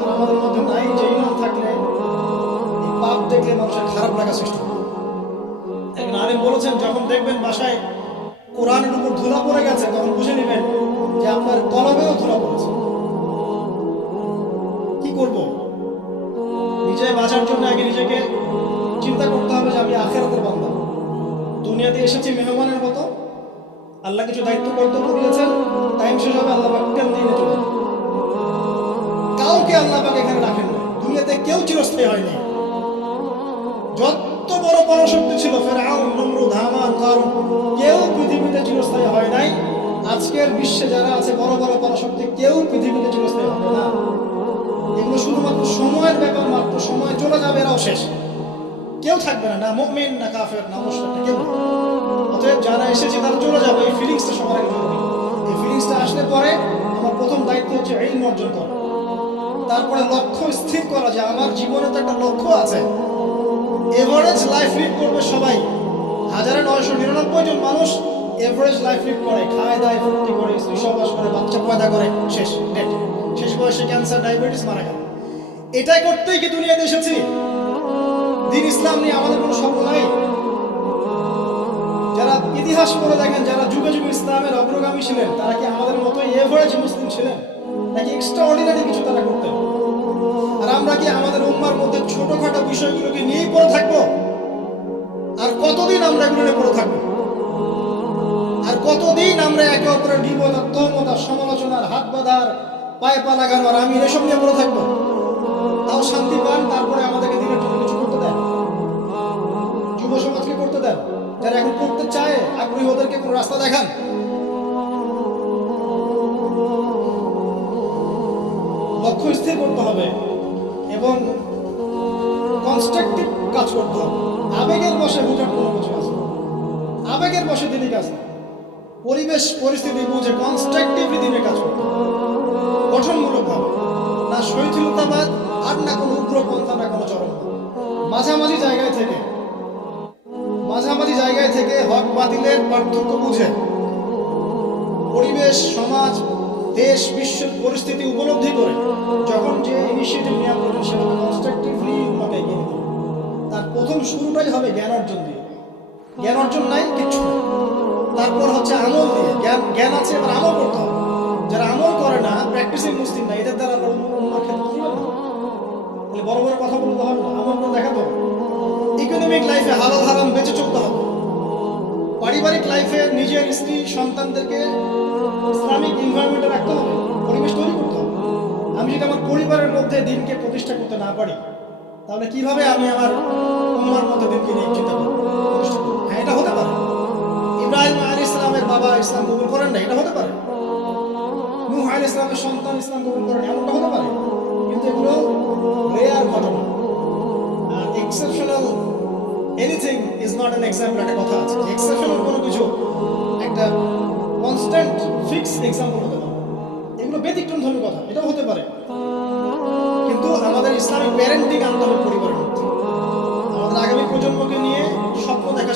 আর আমাদের মধ্যে নাই। যে ঈমান থাকলে এই পাপ দেখলে মানুষের খারাপ লাগা সৃষ্টি হয়। একজন আলেম বলেছেন, যখন দেখবেন বাসায় কোরআনের উপর ধুলা পড়ে গেছে, তখন বুঝে নেবেন যে আপনার কলমেও ধুলা পড়েছে। কি করব? নিজে বাঁচার জন্য আগে নিজেকে চিন্তা করতে হবে যে আমি আখিরাতের বান্দা। দুনিয়াতে এসেছি মেহমানের মতো, আল্লাহ কিছু দায়িত্ব কর্তব্য দিয়েছেন, টাইম শেষ হবে, আল্লাহ পাক টেন দিয়ে চলে যাবে। কাউকে আল্লাহ পাক এখানে রাখেন না, দুনিয়াতে কেউ চিরস্থায়ী হয়নি। যত বড় পরাশক্তি ছিল, ফেরাউন, নমরুদ, হামান, কারুন, কেউ পৃথিবীতে চিরস্থায়ী হয় নাই। আজকের বিশ্বে যারা আছে বড় বড় পরাশক্তি, কেউ পৃথিবীতে চিরস্থায়ী হবে না। এগুলো শুধুমাত্র সময়ের ব্যাপার মাত্র, সময় চলে যাবে, এরাও শেষ, কেউ থাকবে না, না মুমিন, না কাফের, না মুশরিক, কেউ। অতএব যারা এসেছে তারা চলে যাবে, এই ফিলিংসটা সবার আগে জরুরি। এই ফিলিংসটা আসলে পরে আমার প্রথম দায়িত্ব হচ্ছে ইলম অর্জন করা, তারপরে লক্ষ্য স্থির করা যে আমার জীবনে তো একটা লক্ষ্য আছে। এভারেজ লাইফ লিড করবে সবাই, 1999 জন মানুষ এভারেজ লাইফ লিড করে, খায় দায়, ফুর্তি করে, স্ত্রী সহবাস করে, বাচ্চা পয়দা করে, শেষ ডেট, শেষ বয়সে ক্যান্সার, ডায়াবেটিস, মারা গেল। এটাই করতেই কি দুনিয়াতে এসেছি? দিন ইসলাম নিয়ে আমাদের কোনো স্বপ্ন নাই? যারা ইতিহাস পড়ে দেখেন, যারা যুগে যুগে ইসলামের অগ্রগামী ছিলেন, তারা কি আমাদের মতো এভারেজ মুসলিম ছিলেন, নাকি এক্সট্রা অর্ডিনারি কিছু তারা করতেন? আর আমরা কি আমাদের উম্মার মধ্যে ছোটখাটো বিষয়গুলোকে নিয়েই পড়ে থাকবো? আর কতদিন আমরা এগুলো নিয়ে পড়ে থাকবো? আর কতদিন আমরা একে অপরের বিপদ, তহমত, সমালোচনার, হাত বাঁধার, পায়ে পা লাগানোর, আমি এসব নিয়ে পড়ে থাকবো? তাও শান্তি পান, তারপরে আমাদেরকে দিনের জন্য কিছু করতে দেন, যুব সমাজকে করতে দেন। যারা এখন করতে চায় আগ্রহী, ওদেরকে কোন রাস্তা দেখান। লক্ষ্য স্থির করতে হবে এবং কনস্ট্রাকটিভ কাজ করতে হবে। আবেগের বশে বোঝার কোনো কিছু আছে, আবেগের বশে দিনই কাজ না। পরিবেশ পরিস্থিতি বুঝে কনস্ট্রাকটিভলি দিনে কাজ করতে হবে, গঠনমূলকভাবে, না শৈথিলতাবাদ, আর না কোনো উগ্রপন্থা, না কোনো চরমপন্থা। মাঝামাঝি জায়গায় থেকে হক বাতিলের পার্থক্য বুঝে, পরিবেশ, সমাজ, দেশ, বিশ্বের পরিস্থিতি উপলব্ধি করে যখন যে ইনিশিয়েটিভ নেওয়া প্রয়োজন সেটাকে কনস্ট্রাকটিভলি উন্নতি এগিয়ে নিতে। তার প্রথম শুরুটাই হবে জ্ঞান অর্জন দিয়ে। জ্ঞান অর্জন নাই কিচ্ছু, তারপর হচ্ছে আমল দিয়ে। জ্ঞান আছে, এবার আমল করতে হবে। যারা আমল করে না, প্র্যাকটিসিং মুসলিম না, এদের দ্বারা আমরা উন্নয়ন ক্ষেত্রে দিবেন না। তাহলে বড় বড় কথা বলতে হবে না, আমল করে দেখাতে হবে। ইকোনমিক লাইফে হালাল হারাম বেঁচে চলতে হবে। পারিবারিক লাইফে নিজের স্ত্রী সন্তানদেরকে ইসলামিক এনভায়রনমেন্টে রাখতে হবে, পরিবেশ তৈরি করতে হবে। আমি যদি আমার পরিবারের মধ্যে দিনকে প্রতিষ্ঠা করতে না পারি, তাহলে কিভাবে আমি আমার উম্মার মধ্যে দিনকে নিয়ে চিন্তা করবো, প্রতিষ্ঠা করবো? হ্যাঁ, এটা হতে পারে। ইব্রাহিম আলাইহিস সালামের বাবা ইসলাম কবুল করেন না, এটা হতে পারে। নূহ আলাইহিস সালামের সন্তান ইসলাম কবুল করেন, এমনটা হতে পারে। কিন্তু এগুলো রেয়ার ঘটনা। আর exceptional anything is not an example, একটা কথা আছে। এক্সেপশনাল কোনো কিছু একটা কনস্ট্যান্ট ফিক্স এক্সাম্পল হতে পারে। এগুলো ব্যতিক্রম ধর্মী কথা, এটাও হতে পারে। কিন্তু আমাদের ইসলামিক প্যারেন্টিং আনতে হবে পরিবারের মধ্যে। আমাদের আগামী প্রজন্মকে নিয়ে স্বপ্ন দেখা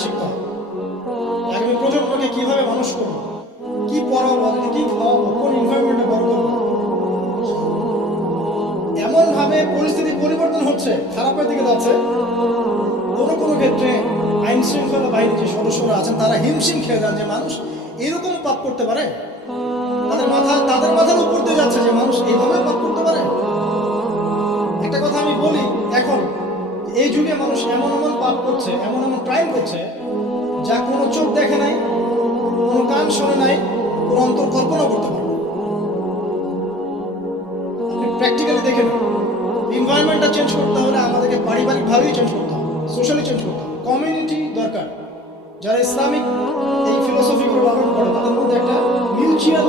যাচ্ছে কোনো কোনো ক্ষেত্রে আইন শৃঙ্খলা বাহিনীর যে সদস্যরা আছেন তারা হিমশিম খেয়ে যান যে মানুষ এরকম পাপ করতে পারে। তাদের মাথার উপর দিয়ে যাচ্ছে যে মানুষ এইভাবে পাপ করতে পারে। একটা কথা আমি বলি, এখন এই যুগে মানুষ এমন এমন পাপ করছে, এমন এমন ক্রাইম করছে যা কোনো চোখ দেখে নাই, কোনো কান শোনে নাই, কোনো অন্তর কল্পনা করতে পারে। আপনি প্র্যাকটিক্যালি দেখে নেন, এনভায়রনমেন্টটা চেঞ্জ করতে হলে আমাদেরকে পারিবারিকভাবেই চেঞ্জ করতে হবে, সোশ্যালি চেঞ্জ করতে হবে, কমিউনিটি দরকার। যারা ইসলামিক এই ফিলোসফিগুলো পালন করে তাদের মধ্যে একটা মিউচুয়াল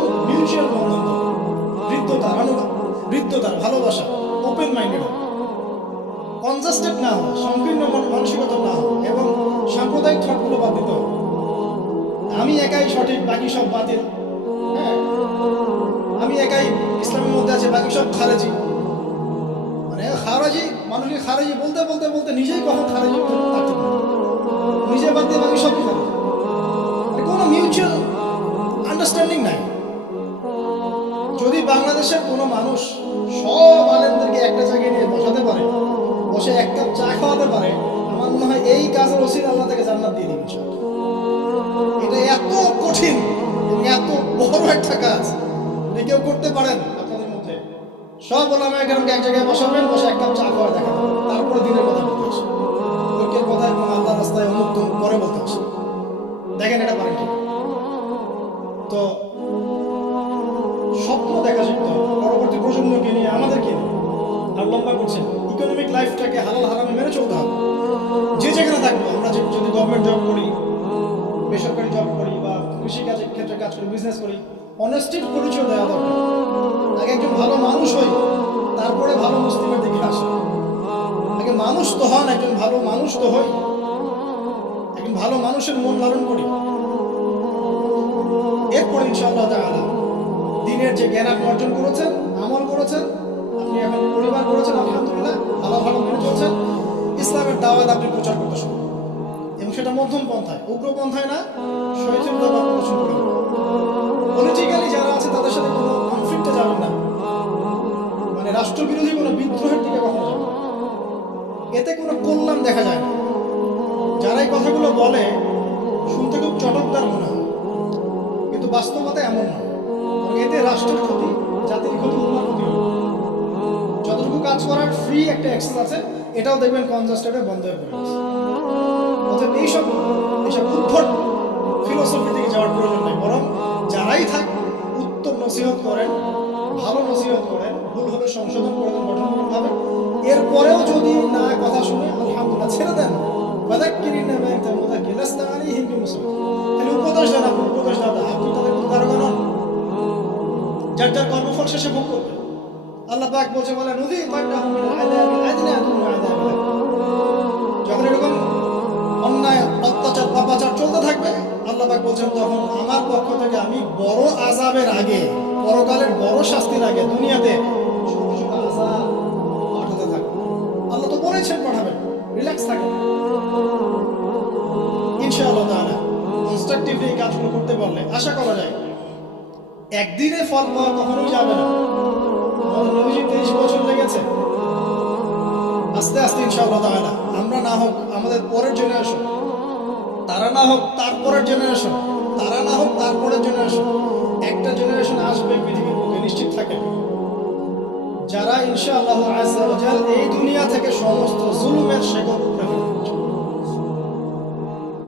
বন্ধন দরকার, হৃদ্যতার ভালোবাসা, ওপেন মাইন্ডেড, কনজাস্টেড না হয়, সংকীর্ণ মানসিকতা না হয়, এবং সাম্প্রদায়িক থটগুলো বাদ দিতে হবে। আমি একাই সঠিক, বাকি সব বাতিল, হ্যাঁ, আমি একাই ইসলামের মধ্যে আছে, বাকি সব খারেজি। মানে খারেজি মানুষকে খারেজি বলতে বলতে বলতে নিজেই কখন খারেজি থাকতে পারে, নিজে বাদ দিয়ে বাকি সবই খারেজি। কোনো মিউচুয়াল আন্ডারস্ট্যান্ডিং নাই। যদি বাংলাদেশের কোনো মানুষ সব আলেমদেরকে একটা জায়গায় নিয়ে বসাতে পারে, বসে এক কাপ চা খাওয়াতে পারে, আমার মনে হয় এই কাজের ওসিলা আল্লাহ তাকে জান্নাত দিয়ে দিবে। এটা এত কঠিন এবং এত বড় একটা কাজ, যদি কেউ করতে পারেন আপনাদের মধ্যে, সব ওলামায়ে কেরামকে এক জায়গায় বসাবেন, বসে এক কাপ চা খাওয়া দেখাবেন, তারপরে দিনের কথা বলতে আসে, লোকের কথা এবং আল্লাহ রাস্তায় অমুক পরে বলতে আসে। দেখেন এটা পারেন কি? তো স্বপ্ন দেখা শিখতে হবে পরবর্তী প্রজন্মকে নিয়ে, আমাদেরকে নিয়ে। আর লম্বা করছেন, ইকোনমিক লাইফটাকে হালাল হারামে মেনে চলতে হবে। যে যেখানে থাকবো, আমরা যদি গভর্নমেন্ট জব করি, বেসরকারি জব করি, বা কৃষিকাজের ক্ষেত্রে কাজ করি, বিজনেস করি, অনেস্টির পরিচয় দেওয়া দরকার। আগে একজন ভালো মানুষ হই, তারপরে ভালো মুসলিমের দিকে আসে। আগে মানুষ তো হন, একজন ভালো মানুষ তো হই, একজন ভালো মানুষের মন ধারণ করি, এরপরে ইনশাআল্লাহ তাআলা দিনের যে জ্ঞান আপনি অর্জন করেছেন, আমল করেছেন, আপনি এখন পরিবার করেছেন, আলহামদুলিল্লাহ ভালো ভালো মেনে চলছেন, ইসলামের দাওয়াত আপনি প্রচার করতে শুরু, এবং সেটা মধ্যম পন্থায়, উগ্র পন্থায় না, সহিষ্ণুতা প্রদর্শন করবেন। পলিটিক্যালি যারা আছে তাদের সাথে কোনো কনফ্লিক্টে যাবেন না, মানে রাষ্ট্রবিরোধী কোনো বিদ্রোহের দিকে কখনো যাবেন না, এতে কোনো কল্যাণ দেখা যায় না। যারা এই কথাগুলো বলে শুনতে খুব চটকদার মনে হয়, কিন্তু বাস্তবতা এমন নয়। এতে রাষ্ট্রের ক্ষতি, জাতির ক্ষতি, উন্মার ক্ষতি হবে। যতটুকু কাজ করার ফ্রি একটা অ্যাক্সেস আছে, এটাও দেখবেন কনজাস্টেডে বন্ধ হয়ে পড়ে আছে। অতএব এইসব উদ্ভট ফিলোসফি থেকে যাওয়ার প্রয়োজন নেই, বরং যারাই থাক উত্তম নসিহত করেন, ভালো নসিহত করেন, ভুল হলে সংশোধন করে দেন গঠনমূলকভাবে। এরপরেও যদি না কথা শুনে, আলহামদুলিল্লাহ ছেড়ে দেন। উপদেশ দেন, আপনি উপদেশ দাতা, আপনি তাদের কোনো দারোগা নন, যার যার কর্মফল শেষে ভোগ করবে। আল্লাহ পাক বলছে, বলে নদী যখন এরকম অন্যায়, অত্যাচার, পাপাচার চলতে থাকবে, আল্লাহ পাক বলছেন তখন আমার পক্ষ থেকে আমি বড় আযাবের আগে, পরকালের বড় শাস্তির আগে দুনিয়াতে ছোট ছোট আযাব পাঠাতে থাকবে। আল্লাহ তো বলেছেন পাঠাবেন, রিল্যাক্স থাকেন। ইনশাআল্লাহ তাআলা কনস্ট্রাকটিভলি এই কাজগুলো করতে পারলে আশা করা যায় একদিনে ফল পাওয়া কখনোই যাবে না। আমাদের নবীজি 23 বছর লেগেছে, আস্তে আস্তে ইনশাআল্লাহ তাআলা আমরা না হোক আমাদের পরের জেনারেশন, তারা না হোক তারপরের জেনারেশন, তারা না হোক তারপরের জেনারেশন, একটা জেনারেশন আসবে পৃথিবীর বুকে, নিশ্চিত থাকেন, যারা ইনশাআল্লাহ আযজা ওয়া জাল এই দুনিয়া থেকে সমস্ত জুলুমের শেকল উপড়ে ফেলবে।